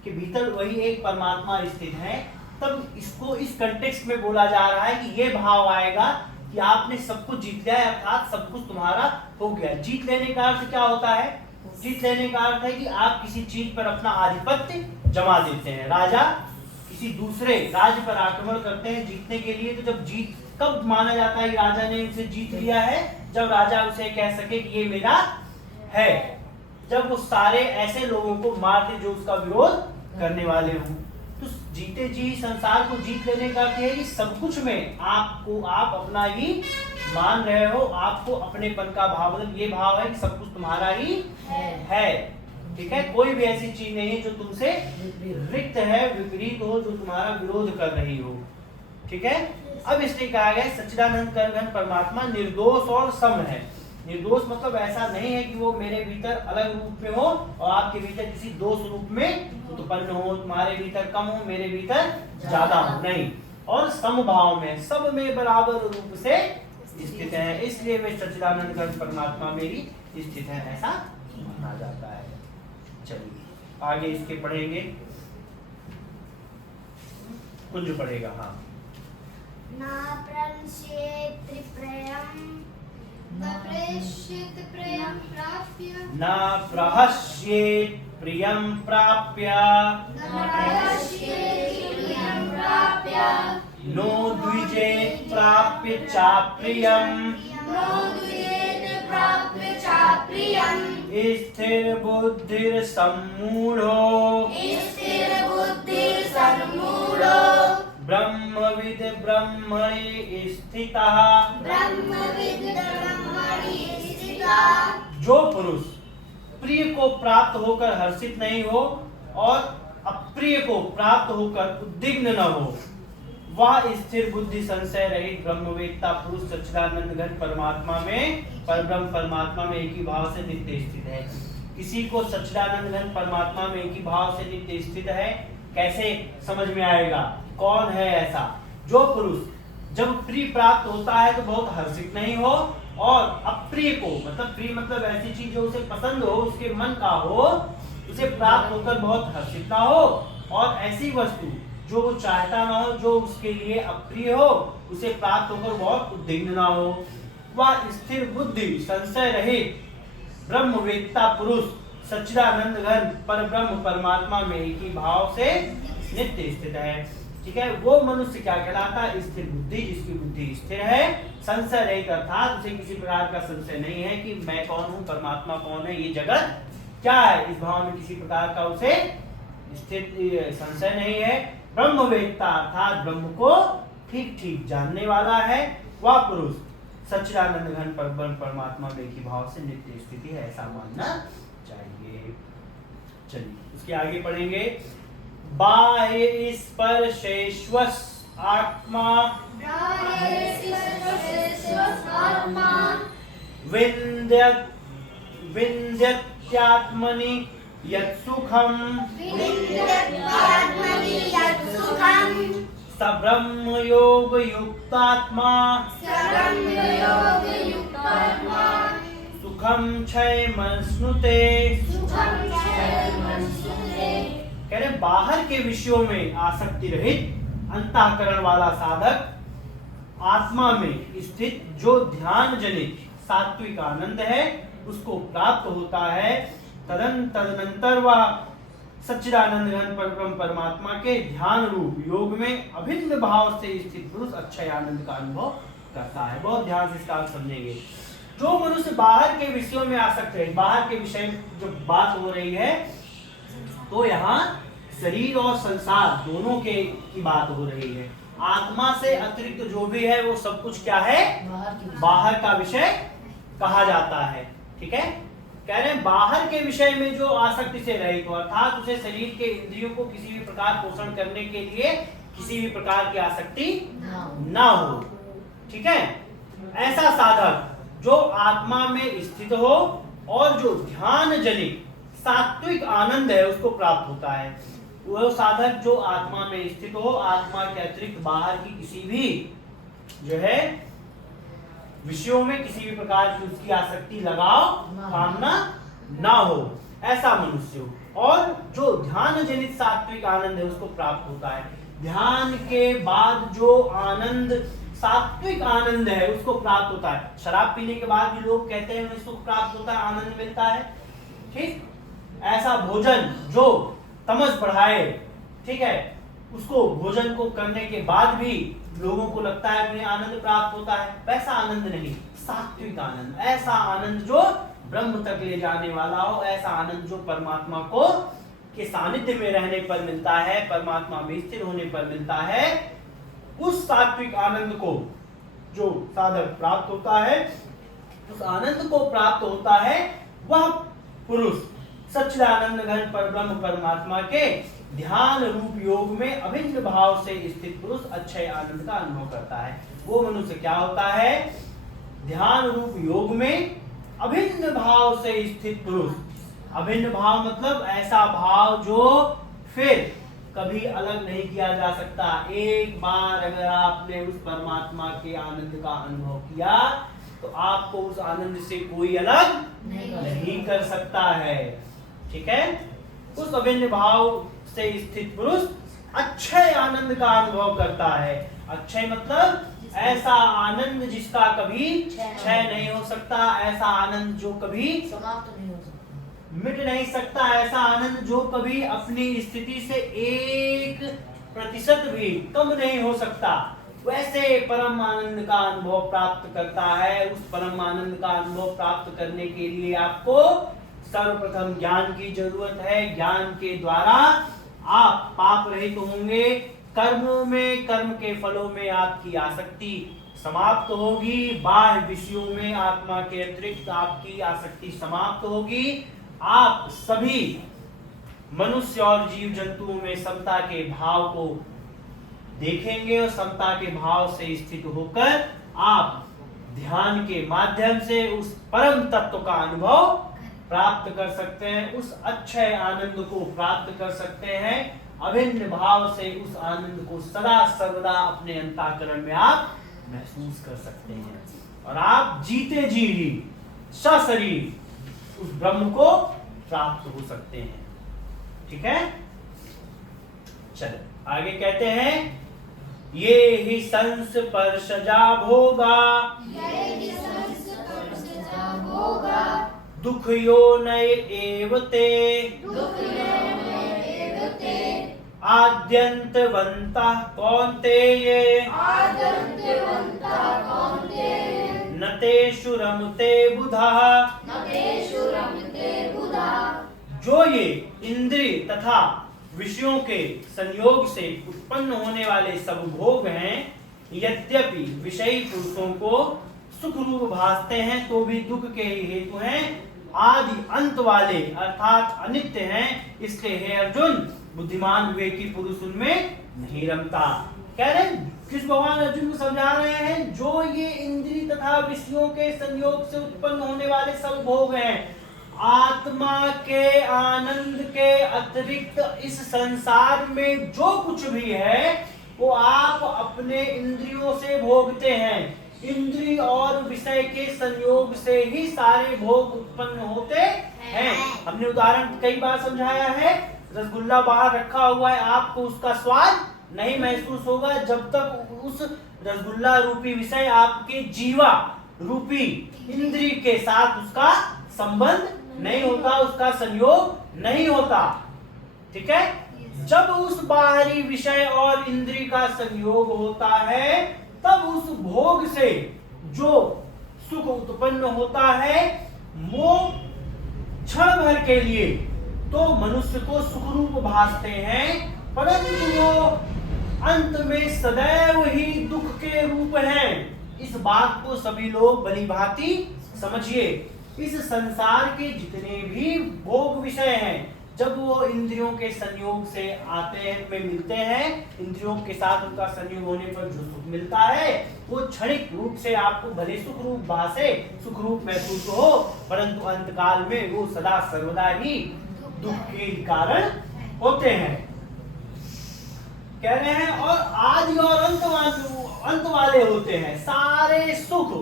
के भीतर वही एक परमात्मा स्थित है, तब इसको इस कंटेक्स्ट में बोला जा रहा है कि ये भाव आएगा कि आपने सब कुछ जीत लिया है, अर्थात सब कुछ तुम्हारा हो गया। जीत लेने का अर्थ क्या होता है? जीत लेने का अर्थ है कि आप किसी चीज पर अपना आधिपत्य जमा देते हैं। राजा किसी दूसरे राज्य पर आक्रमण करते हैं जीतने के लिए, तो जब जीत कब माना जाता है कि राजा ने उसे जीत लिया है? जब राजा उसे कह सके कि ये मेरा है, जब वो सारे ऐसे लोगों को मार दे जो उसका विरोध करने वाले हों। तो जीते जी संसार को जीत लेने का अर्थ है कि सब कुछ में आपको आप अपना ही मान रहे हो, आपको अपनेपन का भाव, मतलब ये भाव है कि सब कुछ तुम्हारा ही है। ठीक है, कोई भी ऐसी चीज नहीं है जो तुमसे रिक्त है, विपरीत हो, जो तुम्हारा विरोध कर रही हो। ठीक है, अब इसलिए कहा गया सच्चिदानंद घन परमात्मा निर्दोष और सम है। निर्दोष मतलब ऐसा नहीं है कि वो मेरे भीतर अलग रूप में हो और आपके भीतर किसी दोष रूप में उत्पन्न हो, तुम्हारे भीतर कम हो मेरे भीतर ज्यादा हो, नहीं। और समभाव में, सब में बराबर रूप से स्थित है, इसलिए वे सच्चिदानंद घन परमात्मा मेरी स्थित है, ऐसा माना जाता है। चलिए आगे इसके पढ़ेंगे, कुंज पढ़ेगा। हाँ, न प्रंस्येत् त्रिप्रयम् न प्रेष्यत प्रियं प्राप्य न प्रहस्येत् प्रियं प्राप्य न प्रहस्येत् प्रियं प्राप्य नो द्विजेत् प्राप्य चाप्रियम् नो द्विजेत प्राप्य चाप्रियम् स्थिर बुद्धिर सम्मूढ़ो स्थिर बुद्धिर सम्मूढ़ो ब्रह्मविद ब्रह्मणि स्थितः। ब्रह्मविद् ब्रह्मणि स्थितः। जो पुरुष प्रिय को प्राप्त होकर हर्षित नहीं हो और अप्रिय को प्राप्त होकर उद्विग्न न हो, वह स्थिर बुद्धि संशय रहित ब्रह्मवेत्ता पुरुष सच्चिदानंद घन परमात्मा में, परब्रह्म परमात्मा में एक ही भाव से नित्य स्थित है। किसी को सच्चिदानंद घन परमात्मा में एक ही भाव से नित्य स्थित है, कैसे समझ में आएगा? कौन है ऐसा? जो पुरुष जब प्रिय प्राप्त होता है तो बहुत हर्षित नहीं हो और अप्रिय को, मतलब प्रिय मतलब ऐसी चीज जो उसे पसंद हो, उसके मन का हो, उसे प्राप्त होकर बहुत हर्षित ना हो, और ऐसी वस्तु जो वो चाहता ना हो, जो उसके लिए अप्रिय हो, उसे प्राप्त होकर बहुत उद्विग्न ना हो, वह स्थिर बुद्धि संशय रहित ब्रह्मवेत्ता पुरुष सच्चिदानंद घन परब्रह्म परमात्मा में एक ही भाव से नित्य स्थित है। ठीक है, वो मनुष्य क्या कहलाता है? स्थिर बुद्धि, जिसकी बुद्धि स्थिर है, संशय रहित, अर्थात उसे किसी प्रकार का संशय नहीं है कि मैं कौन हूँ, परमात्मा कौन है, ये जगत क्या है, इस भाव में किसी प्रकार का उसे स्थित संशय नहीं है। ब्रह्मवेत्ता अर्थात ब्रह्म को ठीक ठीक जानने वाला है, वह पुरुष सच्चिदानंद घन परब्रह्म परमात्मा में एक ही भाव से नित्य स्थिति है, ऐसा मानना चाहिए। चलिए उसके आगे पढ़ेंगे। बाह्य स्पर्शेष्वस आत्मा विन्द्यत् विन्द्यत्यात्मनि यत् सुखम् स ब्रह्म योग युक्तात्मा सुखम क्षयमश्नुते। कह रहे बाहर के विषयों में आसक्ति रहित अंतःकरण वाला साधक आत्मा में स्थित जो ध्यान जनित सात्विक आनंद है उसको प्राप्त होता है। तदनंतर वह सच्चिदानंद घन परब्रह्म परमात्मा के ध्यान रूप योग में अभिन्न भाव से स्थित पुरुष अक्षय आनंद का अनुभव करता है। बहुत ध्यान से इसका समझेंगे। जो मनुष्य बाहर के विषयों में आसक्त है, बाहर के विषय जो बात हो रही है, तो यहाँ शरीर और संसार दोनों की बात हो रही है। आत्मा से अतिरिक्त जो भी है वो सब कुछ क्या है? बाहर का विषय कहा जाता है। ठीक है, कह रहे हैं बाहर के विषय में जो आसक्ति से रहित हो, अर्थात उसे शरीर के इंद्रियों को किसी भी प्रकार पोषण करने के लिए किसी भी प्रकार की आसक्ति ना हो। ठीक है, ऐसा साधक जो आत्मा में स्थित हो और जो ध्यान जनित सात्विक आनंद है उसको प्राप्त होता है। वह साधक जो आत्मा में स्थित हो, आत्मा के अतिरिक्त बाहर की किसी भी जो है विषयों में किसी भी प्रकार की उसकी आसक्ति लगाव कामना ना हो, ऐसा मनुष्य हो। और जो ध्यान जनित सात्विक आनंद है उसको प्राप्त होता है। ध्यान के बाद जो आनंद सात्विक आनंद है उसको प्राप्त होता है। शराब पीने के बाद भी लोग कहते हैं इसको प्राप्त होता है, आनंद मिलता है। ठीक, ऐसा भोजन जो तमस बढ़ाए, ठीक है, उसको भोजन को करने के बाद भी लोगों को लगता है उन्हें आनंद प्राप्त होता है, वैसा आनंद नहीं, सात्विक आनंद, ऐसा आनंद जो ब्रह्म तक ले जाने वाला हो, ऐसा आनंद जो परमात्मा को के सानिध्य में रहने पर मिलता है, परमात्मा में स्थिर होने पर मिलता है। उस सात्विक आनंद को जो साधक प्राप्त होता है, उस आनंद को प्राप्त होता है, वह पुरुष सच्चिदानंद घन परब्रह्म परमात्मा के ध्यान रूप योग में अभिन्न भाव से स्थित पुरुष अक्षय आनंद का अनुभव करता है। वो मनुष्य क्या होता है? ध्यान रूप योग में अभिन्न भाव से स्थित पुरुष। अभिन्न भाव मतलब ऐसा भाव जो फिर कभी अलग नहीं किया जा सकता। एक बार अगर आपने उस परमात्मा के आनंद का अनुभव किया तो आपको उस आनंद से कोई अलग नहीं कर सकता है। ठीक है? उस अभिन्न भाव से स्थित पुरुष अक्षय आनंद का अनुभव करता है। अक्षय मतलब ऐसा आनंद जिसका कभी क्षय नहीं हो सकता, ऐसा आनंद जो कभी समाप्त नहीं हो सकता, मिट नहीं सकता, ऐसा आनंद जो कभी अपनी स्थिति से 1% भी कम नहीं हो सकता। वैसे परम आनंद का अनुभव प्राप्त करता है। उस परम आनंद का अनुभव प्राप्त करने के लिए आपको सर्वप्रथम ज्ञान की जरूरत है। ज्ञान के द्वारा आप पाप रहित होंगे। कर्मों में, कर्म के फलों में आपकी आसक्ति समाप्त होगी। बाह्य विषयों में आत्मा के अतिरिक्त आपकी आसक्ति समाप्त होगी। आप सभी मनुष्य और जीव जंतुओं में समता के भाव को देखेंगे और समता के भाव से स्थित होकर आप ध्यान के माध्यम से उस परम तत्व का अनुभव प्राप्त कर सकते हैं। उस अक्षय आनंद को प्राप्त कर सकते हैं। अभिन्न भाव से उस आनंद को सदा सर्वदा अपने अंतःकरण में आप महसूस कर सकते हैं और आप जीते जी ही सशरीर उस ब्रह्म को प्राप्त हो सकते हैं। ठीक है? चलो आगे कहते हैं, ये ही संस्पर्शजा भोगा दुख यो नय एवते आद्यन्तवन्तः कौन्तेय न तेषु रमते बुधः। जो ये इंद्रिय तथा विषयों के संयोग से उत्पन्न होने वाले सब भोग हैं, यद्यपि विषयी पुरुषों को सुख रूप भासते हैं तो भी दुख के ही हेतु हैं, आदि अंत वाले अर्थात अनित्य हैं। इसलिए हे अर्जुन, बुद्धिमान विवेकी पुरुष उनमें नहीं रमता। कह रहे किस भगवान अर्जुन को समझा रहे हैं? जो ये इंद्रिय तथा विषयों के संयोग से उत्पन्न होने वाले सब भोग हैं, आत्मा के आनंद के अतिरिक्त इस संसार में जो कुछ भी है वो आप अपने इंद्रियों से भोगते हैं। इंद्रिय और विषय के संयोग से ही सारे भोग उत्पन्न होते हैं। हमने उदाहरण कई बार समझाया है। रसगुल्ला बाहर रखा हुआ है, आपको उसका स्वाद नहीं महसूस होगा जब तक उस रसगुल्ला रूपी विषय आपके जीवा रूपी इंद्रिय के साथ उसका संबंध नहीं होता, उसका संयोग नहीं होता। ठीक है? जब उस बाहरी विषय और इंद्रिय का संयोग होता है तब उस भोग से जो सुख उत्पन्न होता है वो क्षण भर के लिए तो मनुष्य को सुख रूप भासते हैं, परंतु वो अंत में सदैव ही दुख के रूप हैं। इस बात को सभी लोग भली भांति समझिए। इस संसार के जितने भी भोग विषय हैं, जब वो इंद्रियों के संयोग से आते हैं, में मिलते हैं, इंद्रियों के साथ उनका संयोग होने पर जो सुख मिलता है वो क्षणिक रूप से आपको भले सुख रूप भासे, सुख रूप महसूस हो, परंतु अंतकाल में वो सदा सर्वदा ही दुख के कारण होते हैं। कह रहे हैं और आदि और अंत वाले होते हैं। सारे सुख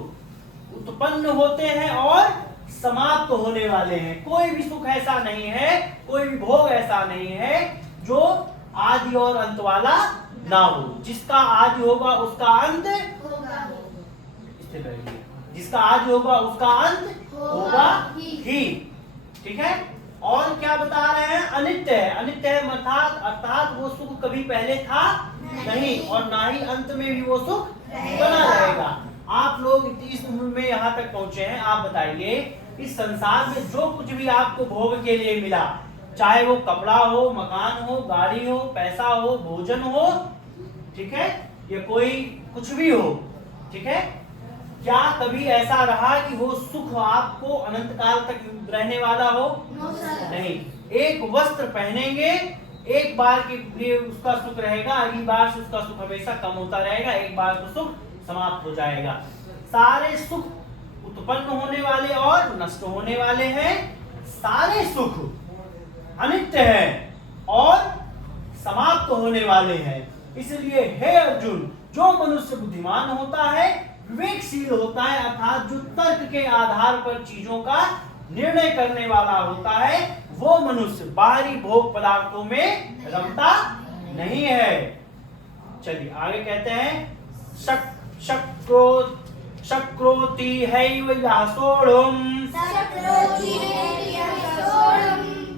उत्पन्न होते हैं और समाप्त होने वाले हैं। कोई भी सुख ऐसा नहीं है, कोई भी भोग ऐसा नहीं है जो आदि और अंत वाला ना हो। जिसका आदि होगा उसका अंत होगा, जिसका आदि होगा उसका अंत होगा ही। ठीक है? और क्या बता रहे हैं? अनित्य है। अनित्य है अर्थात वो सुख कभी पहले था नहीं और ना ही अंत में भी वो सुख बना रहेगा। आप लोग इस उम्र में यहाँ तक पहुंचे हैं, आप बताइए इस संसार में जो कुछ भी आपको भोग के लिए मिला, चाहे वो कपड़ा हो, मकान हो, गाड़ी हो, पैसा हो, भोजन हो, ठीक है, या कोई कुछ भी हो, ठीक है, क्या कभी ऐसा रहा कि वो सुख आपको अनंत काल तक रहने वाला हो? नहीं। एक वस्त्र पहनेंगे, एक बार के लिए उसका सुख रहेगा, अगली बार से उसका सुख हमेशा कम होता रहेगा, एक बार तो सुख समाप्त हो जाएगा। सारे सुख उत्पन्न होने वाले और नष्ट होने वाले हैं, सारे सुख अनित्य हैं और समाप्त होने वाले हैं। इसलिए हे अर्जुन, जो मनुष्य बुद्धिमान होता है, विवेकशील होता है, अर्थात जो तर्क के आधार पर चीजों का निर्णय करने वाला होता है, वो मनुष्य बाहरी भोग पदार्थों में रमता नहीं है। चलिए आगे कहते हैं, शक्रोति हैव यः सोढुम्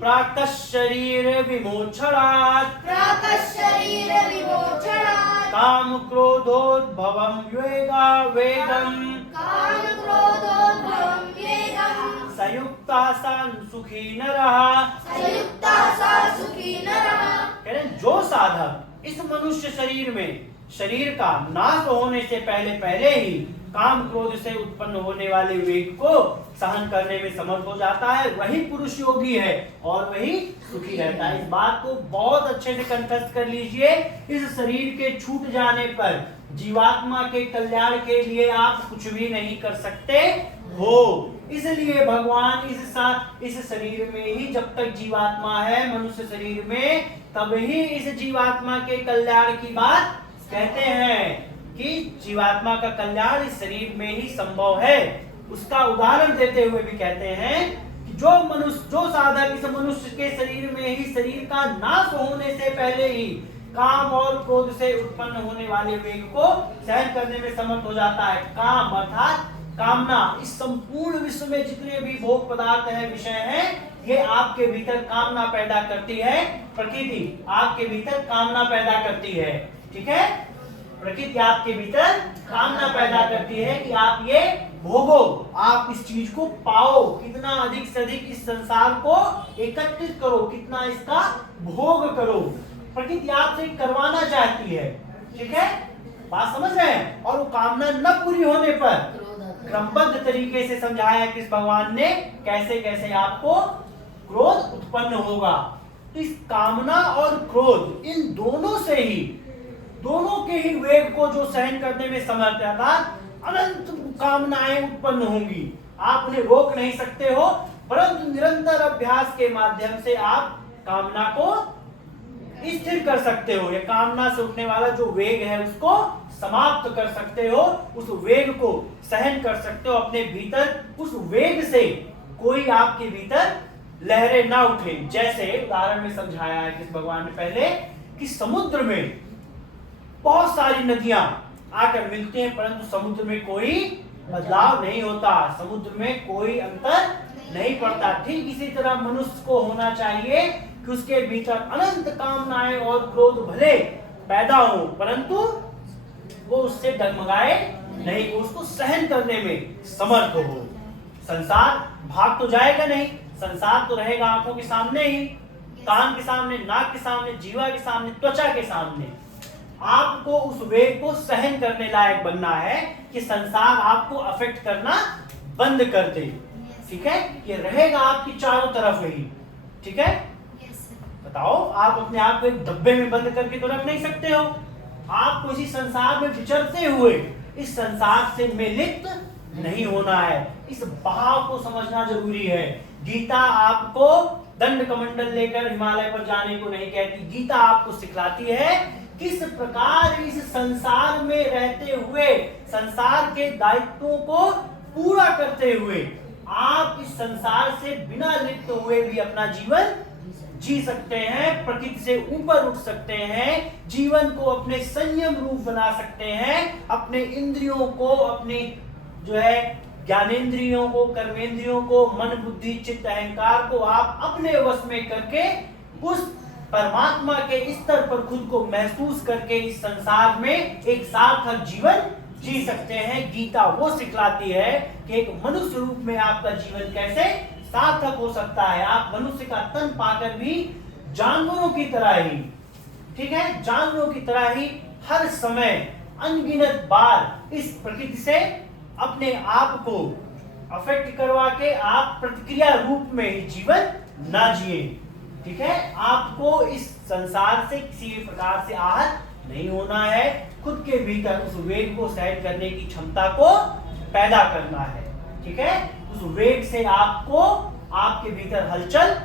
प्राक्तः शरीर विमोक्षणात् काम क्रोधोद्भवं वेगम् संयुक्ता सा सुखी नरः। कह रहे हैं, जो साधक इस मनुष्य शरीर में शरीर का नाश होने से पहले ही काम क्रोध से उत्पन्न होने वाले वेग को सहन करने में समर्थ हो जाता है, वही पुरुष योगी है और वही सुखी रहता है। इस बात को बहुत अच्छे से कंठस्थ कर लीजिए। इस शरीर के छूट जाने पर जीवात्मा के कल्याण के लिए आप कुछ भी नहीं कर सकते हो। इसलिए भगवान इस शरीर में ही जब तक जीवात्मा है, मनुष्य शरीर में, तब ही इस जीवात्मा के कल्याण की बात कहते हैं कि जीवात्मा का कल्याण इस शरीर में ही संभव है। उसका उदाहरण देते हुए भी कहते हैं कि जो साधक इस मनुष्य के शरीर में ही शरीर का नाश होने से पहले ही काम और क्रोध से उत्पन्न होने वाले वेग को सहन करने में समर्थ हो जाता है। काम अर्थात कामना, इस संपूर्ण विश्व में जितने भी भोग पदार्थ हैं, विषय हैं, ये आपके भीतर कामना पैदा करती है। प्रकृति आपके भीतर कामना पैदा करती है, ठीक है। प्रकृति आपके भीतर कामना पैदा करती है कि आप ये भोगो, आप इस चीज को पाओ, कितना अधिक से अधिक इस संसार को एकत्रित करो, कितना इसका भोग करो। प्रकृति आपसे करवाना चाहती है, ठीक है, बात समझ रहे हैं। और वो कामना न पूरी होने पर क्रमबद्ध तरीके से समझाया कि भगवान ने कैसे कैसे आपको क्रोध उत्पन्न होगा। इस कामना और क्रोध, इन दोनों से ही, दोनों के ही वेग को जो सहन करने में समर्थ है, अनंत कामनाएं उत्पन्न होंगी, आप उन्हें रोक नहीं सकते हो, परंतु निरंतर अभ्यास के माध्यम से आप कामना को स्थिर कर सकते हो। या कामना से उठने वाला जो वेग है उसको समाप्त कर सकते हो, उस वेग को सहन कर सकते हो अपने भीतर। उस वेग से कोई आपके भीतर लहरें ना उठे। जैसे उदाहरण में समझाया है कि भगवान ने पहले कि समुद्र में बहुत सारी नदियां आकर मिलती हैं, परंतु समुद्र में कोई बदलाव नहीं होता, समुद्र में कोई अंतर नहीं पड़ता। ठीक इसी तरह मनुष्य को होना चाहिए कि उसके भीतर अनंत कामनाएं और क्रोध भले पैदा हो, परंतु वो उससे डगमगाए नहीं, वो उसको सहन करने में समर्थ हो। संसार भाग तो जाएगा नहीं, संसार तो रहेगा आंखों के सामने ही, कान के सामने, नाक के सामने, जीवा के सामने, त्वचा के सामने। आपको उस वेग को सहन करने लायक बनना है कि संसार आपको अफेक्ट करना बंद कर दे, ठीक है। ये रहेगा आपकी चारों तरफ ही, ठीक है। बताओ, आप अपने आप को एक डब्बे में बंद करके तो रख नहीं सकते हो। आपको इसी संसार में विचरते हुए इस संसार से में लिप्त नहीं होना है। इस भाव को समझना जरूरी है। गीता आपको दंड कमंडल लेकर हिमालय पर जाने को नहीं कहती। गीता आपको सिखलाती है किस प्रकार इस संसार में रहते हुए, संसार के दायित्वों को पूरा करते हुए आप इस संसार से बिना लिप्त हुए भी अपना जीवन जी सकते हैं, प्रकृति से ऊपर उठ सकते हैं, जीवन को अपने संयम रूप बना सकते हैं, अपने इंद्रियों को, अपने जो है ज्ञानेंद्रियों को, कर्मेंद्रियों को, मन बुद्धि चित्त अहंकार को आप अपने वश में करके उस परमात्मा के स्तर पर खुद को महसूस करके इस संसार में एक सार्थक जीवन जी सकते हैं। गीता वो सिखलाती है कि एक मनुष्य रूप में आपका जीवन कैसे सार्थक हो सकता है। आप मनुष्य का तन पाकर भी जानवरों की तरह ही, ठीक है, जानवरों की तरह ही हर समय अनगिनत बार इस प्रकृति से अपने आप को अफेक्ट करवा के आप प्रतिक्रिया रूप में ही जीवन ना जिए। ठीक है, आपको इस संसार से किसी भी प्रकार से आहत नहीं होना है। खुद के भीतर उस वेग को सहन करने की क्षमता को पैदा करना है। ठीक है, उस वेग से आपको आपके भीतर हलचल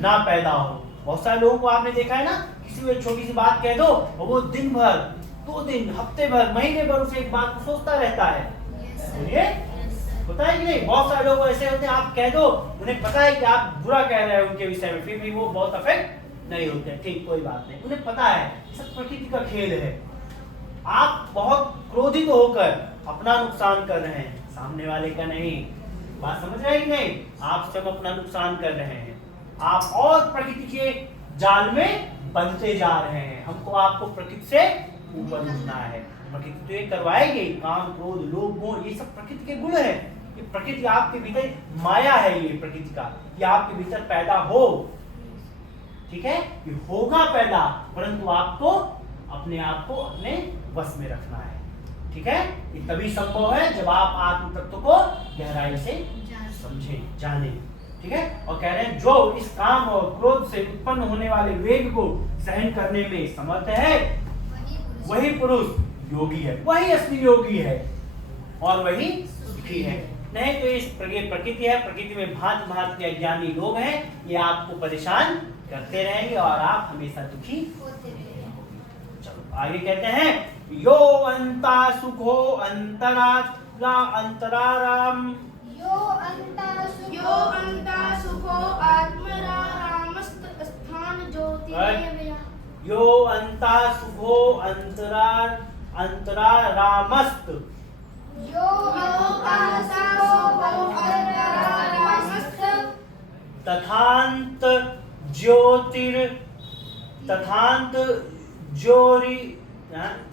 ना पैदा हो। बहुत सारे लोगों को आपने देखा है ना, किसी को छोटी सी बात कह दो और वो दिन भर, 2 दिन, हफ्ते भर, महीने भर उसे एक बात को सोचता रहता है। बोलिए, होता है कि नहीं? बहुत सारे लोग ऐसे होते हैं, आप कह दो, उन्हें पता है कि आप बुरा कह रहे हैं उनके विषय में, फिर भी वो बहुत अफेक्ट नहीं होते। ठीक, कोई बात नहीं, उन्हें पता है सब प्रकृति का खेल है। आप बहुत क्रोधित होकर अपना नुकसान कर रहे हैं, सामने वाले का नहीं। बात समझ रहे हैं कि नहीं? आप सब अपना नुकसान कर रहे हैं, आप और प्रकृति के जाल में बंधते जा रहे हैं। हमको आपको प्रकृति से ऊपर उठना है। प्रकृति तो ये करवाएगी, काम, क्रोध, लोभ, मोह, ये सब प्रकृति के गुण है। ये प्रकृति आपके भीतर माया है, ये प्रकृति का, ये आपके भीतर पैदा हो। ठीक है, ये होगा पैदा, परंतु आपको अपने आप को अपने वश में रखना है। ठीक है, ये तभी संभव है जब आप आत्म तत्व को गहराई से समझें, जाने। ठीक है, और कह रहे हैं जो इस काम और क्रोध से उत्पन्न होने वाले वेग को सहन करने में समर्थ है, वही पुरुष योगी है, वही असली योगी है और वही सुखी है। नहीं तो इस प्रकृति है, प्रकृति में भांति भांति के अज्ञानी लोग हैं, ये आपको परेशान करते रहेंगे और आप हमेशा दुखी होते रहेंगे। चलो आगे कहते हैं, यो अंता सुखो अंतराराम, यो अंता सुखो आत्मरामस्त स्थान ज्योतिरेवया। यो अंता सुखो अंतरारामस्त, यो अंता सुखो अंतरारामस्त तथांत ज्योतिर तथांत ज्योरि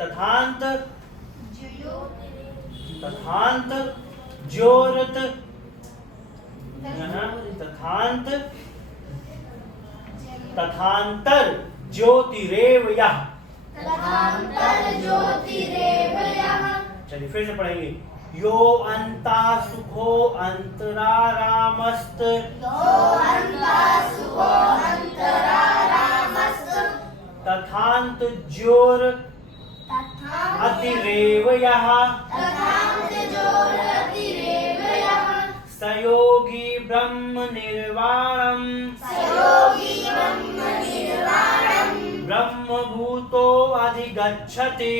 तथांत ज्योरत तथांतर ज्योतिरेव यः। चलिए फिर से पढ़ेंगे। यो अंता सुखो अंतरारामस्त, तथांत ज्योर अतिरेव यः। सयोगी ब्रह्म निर्वाणम् ब्रह्मभूतो अधिगच्छति।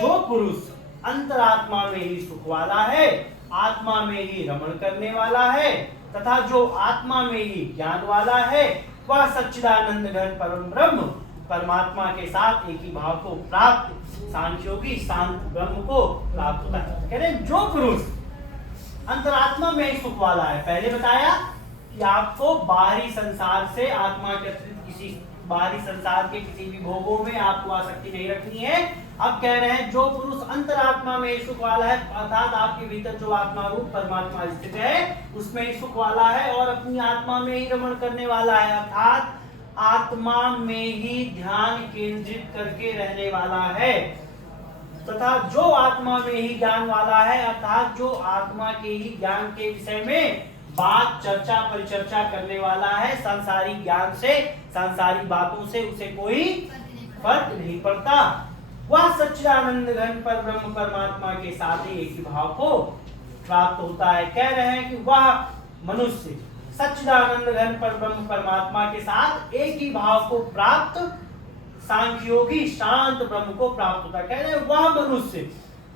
जो पुरुष अंतरात्मा में ही सुख वाला है, आत्मा में ही रमण करने वाला है तथा जो आत्मा में ही ज्ञान वाला है, वह सच्चिदानंद घन परम ब्रह्म परमात्मा के साथ एक ही भाव को प्राप्त सांख्योगी शांत ब्रह्म को प्राप्त होता है। कह रहे हैं जो पुरुष अंतरात्मा में ही सुख वाला है, पहले बताया कि आपको बाहरी संसार से, आत्मा के किसी बाहरी संसार के किसी भी भोगों में आपको आसक्ति नहीं रखनी है। अब कह रहे हैं जो पुरुष अंतरात्मा में ही सुख वाला है, अर्थात आपके भीतर जो आत्मा रूप परमात्मा स्थित है उसमें ही सुख वाला है और अपनी आत्मा में ही रमण करने वाला है, अर्थात आत्मा में ही ध्यान केंद्रित करके रहने वाला है, तथा जो आत्मा में ही ज्ञान वाला है, अर्थात जो आत्मा के ही ज्ञान के विषय में बात चर्चा परिचर्चा करने वाला है। सांसारिक ज्ञान से, सांसारिक बातों से उसे कोई फर्क नहीं पड़ता। वह सच्चिदानंद घन पर ब्रह्म परमात्मा के साथ ही एक ही भाव को प्राप्त होता है। कह रहे हैं कि वह मनुष्य सच्चिदानंद घन पर ब्रह्म परमात्मा के साथ एक ही भाव को प्राप्त सांख्योगी शांत ब्रह्म को प्राप्त होता है। कह रहे हैं वह मनुष्य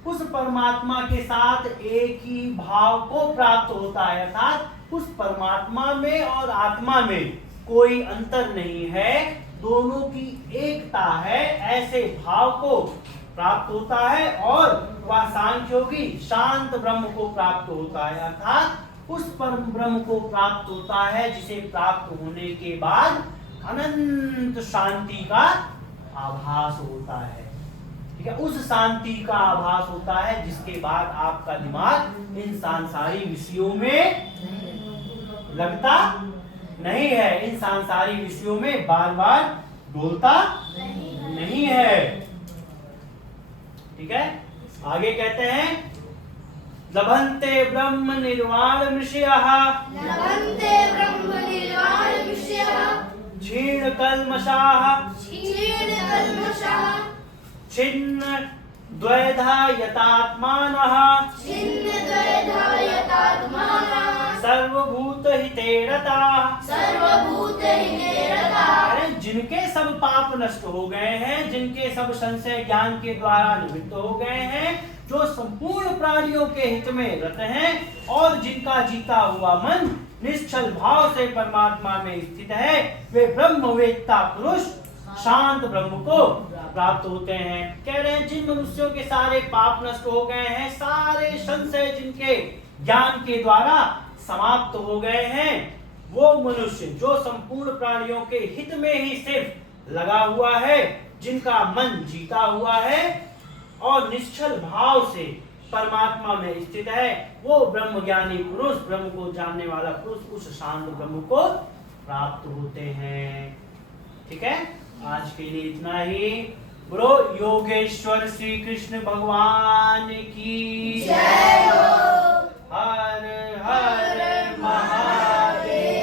उस परमात्मा के साथ एक ही भाव को प्राप्त होता है, अर्थात उस परमात्मा में और आत्मा में कोई अंतर नहीं है, दोनों की एकता है, ऐसे भाव को प्राप्त होता है और वह सांख्योगी शांत ब्रह्म को प्राप्त होता है, अर्थात उस परम ब्रह्म को प्राप्त होता है जिसे प्राप्त होने के बाद अनंत शांति का आभास होता है। ठीक है, उस शांति का आभास होता है जिसके बाद आपका दिमाग इन सांसारिक विषयों में लगता नहीं है, इन सांसारिक विषयों में बार बार डोलता नहीं है। आगे कहते हैं लभन्ते ब्रह्म निर्वाण ऋषयः लभन्ते ब्रह्म निर्वाण विषयः क्षीण कल्मषाः क्षीणकल्मषः छिन्न द्वैधा यतात्मानः छिन्नद्वैधायतात्मानः सर्वभूत हिते रताः। सर्वभूतहिते रताः। अरे जिनके सब पाप नष्ट हो गए हैं, जिनके सब संशय ज्ञान के द्वारा निवृत्त हो गए हैं, जो संपूर्ण प्राणियों के हित में रत हैं और जिनका जीता हुआ मन निश्चल भाव से परमात्मा में स्थित है, वे ब्रह्मवेत्ता पुरुष शांत ब्रह्म को प्राप्त होते हैं। कह रहे हैं जिन मनुष्यों के सारे पाप नष्ट हो गए हैं, सारे संशय जिनके ज्ञान के द्वारा समाप्त हो गए हैं, वो मनुष्य जो संपूर्ण प्राणियों के हित में ही सिर्फ लगा हुआ है, जिनका मन जीता हुआ है और निश्चल भाव से परमात्मा में स्थित है, वो ब्रह्म ज्ञानी पुरुष, ब्रह्म को जानने वाला पुरुष उस शांत ब्रह्म को प्राप्त होते हैं। ठीक है, आज के लिए इतना ही। बोलो योगेश्वर श्री कृष्ण भगवान की जय हो। हर हर महादेव।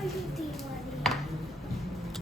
अयुति वाली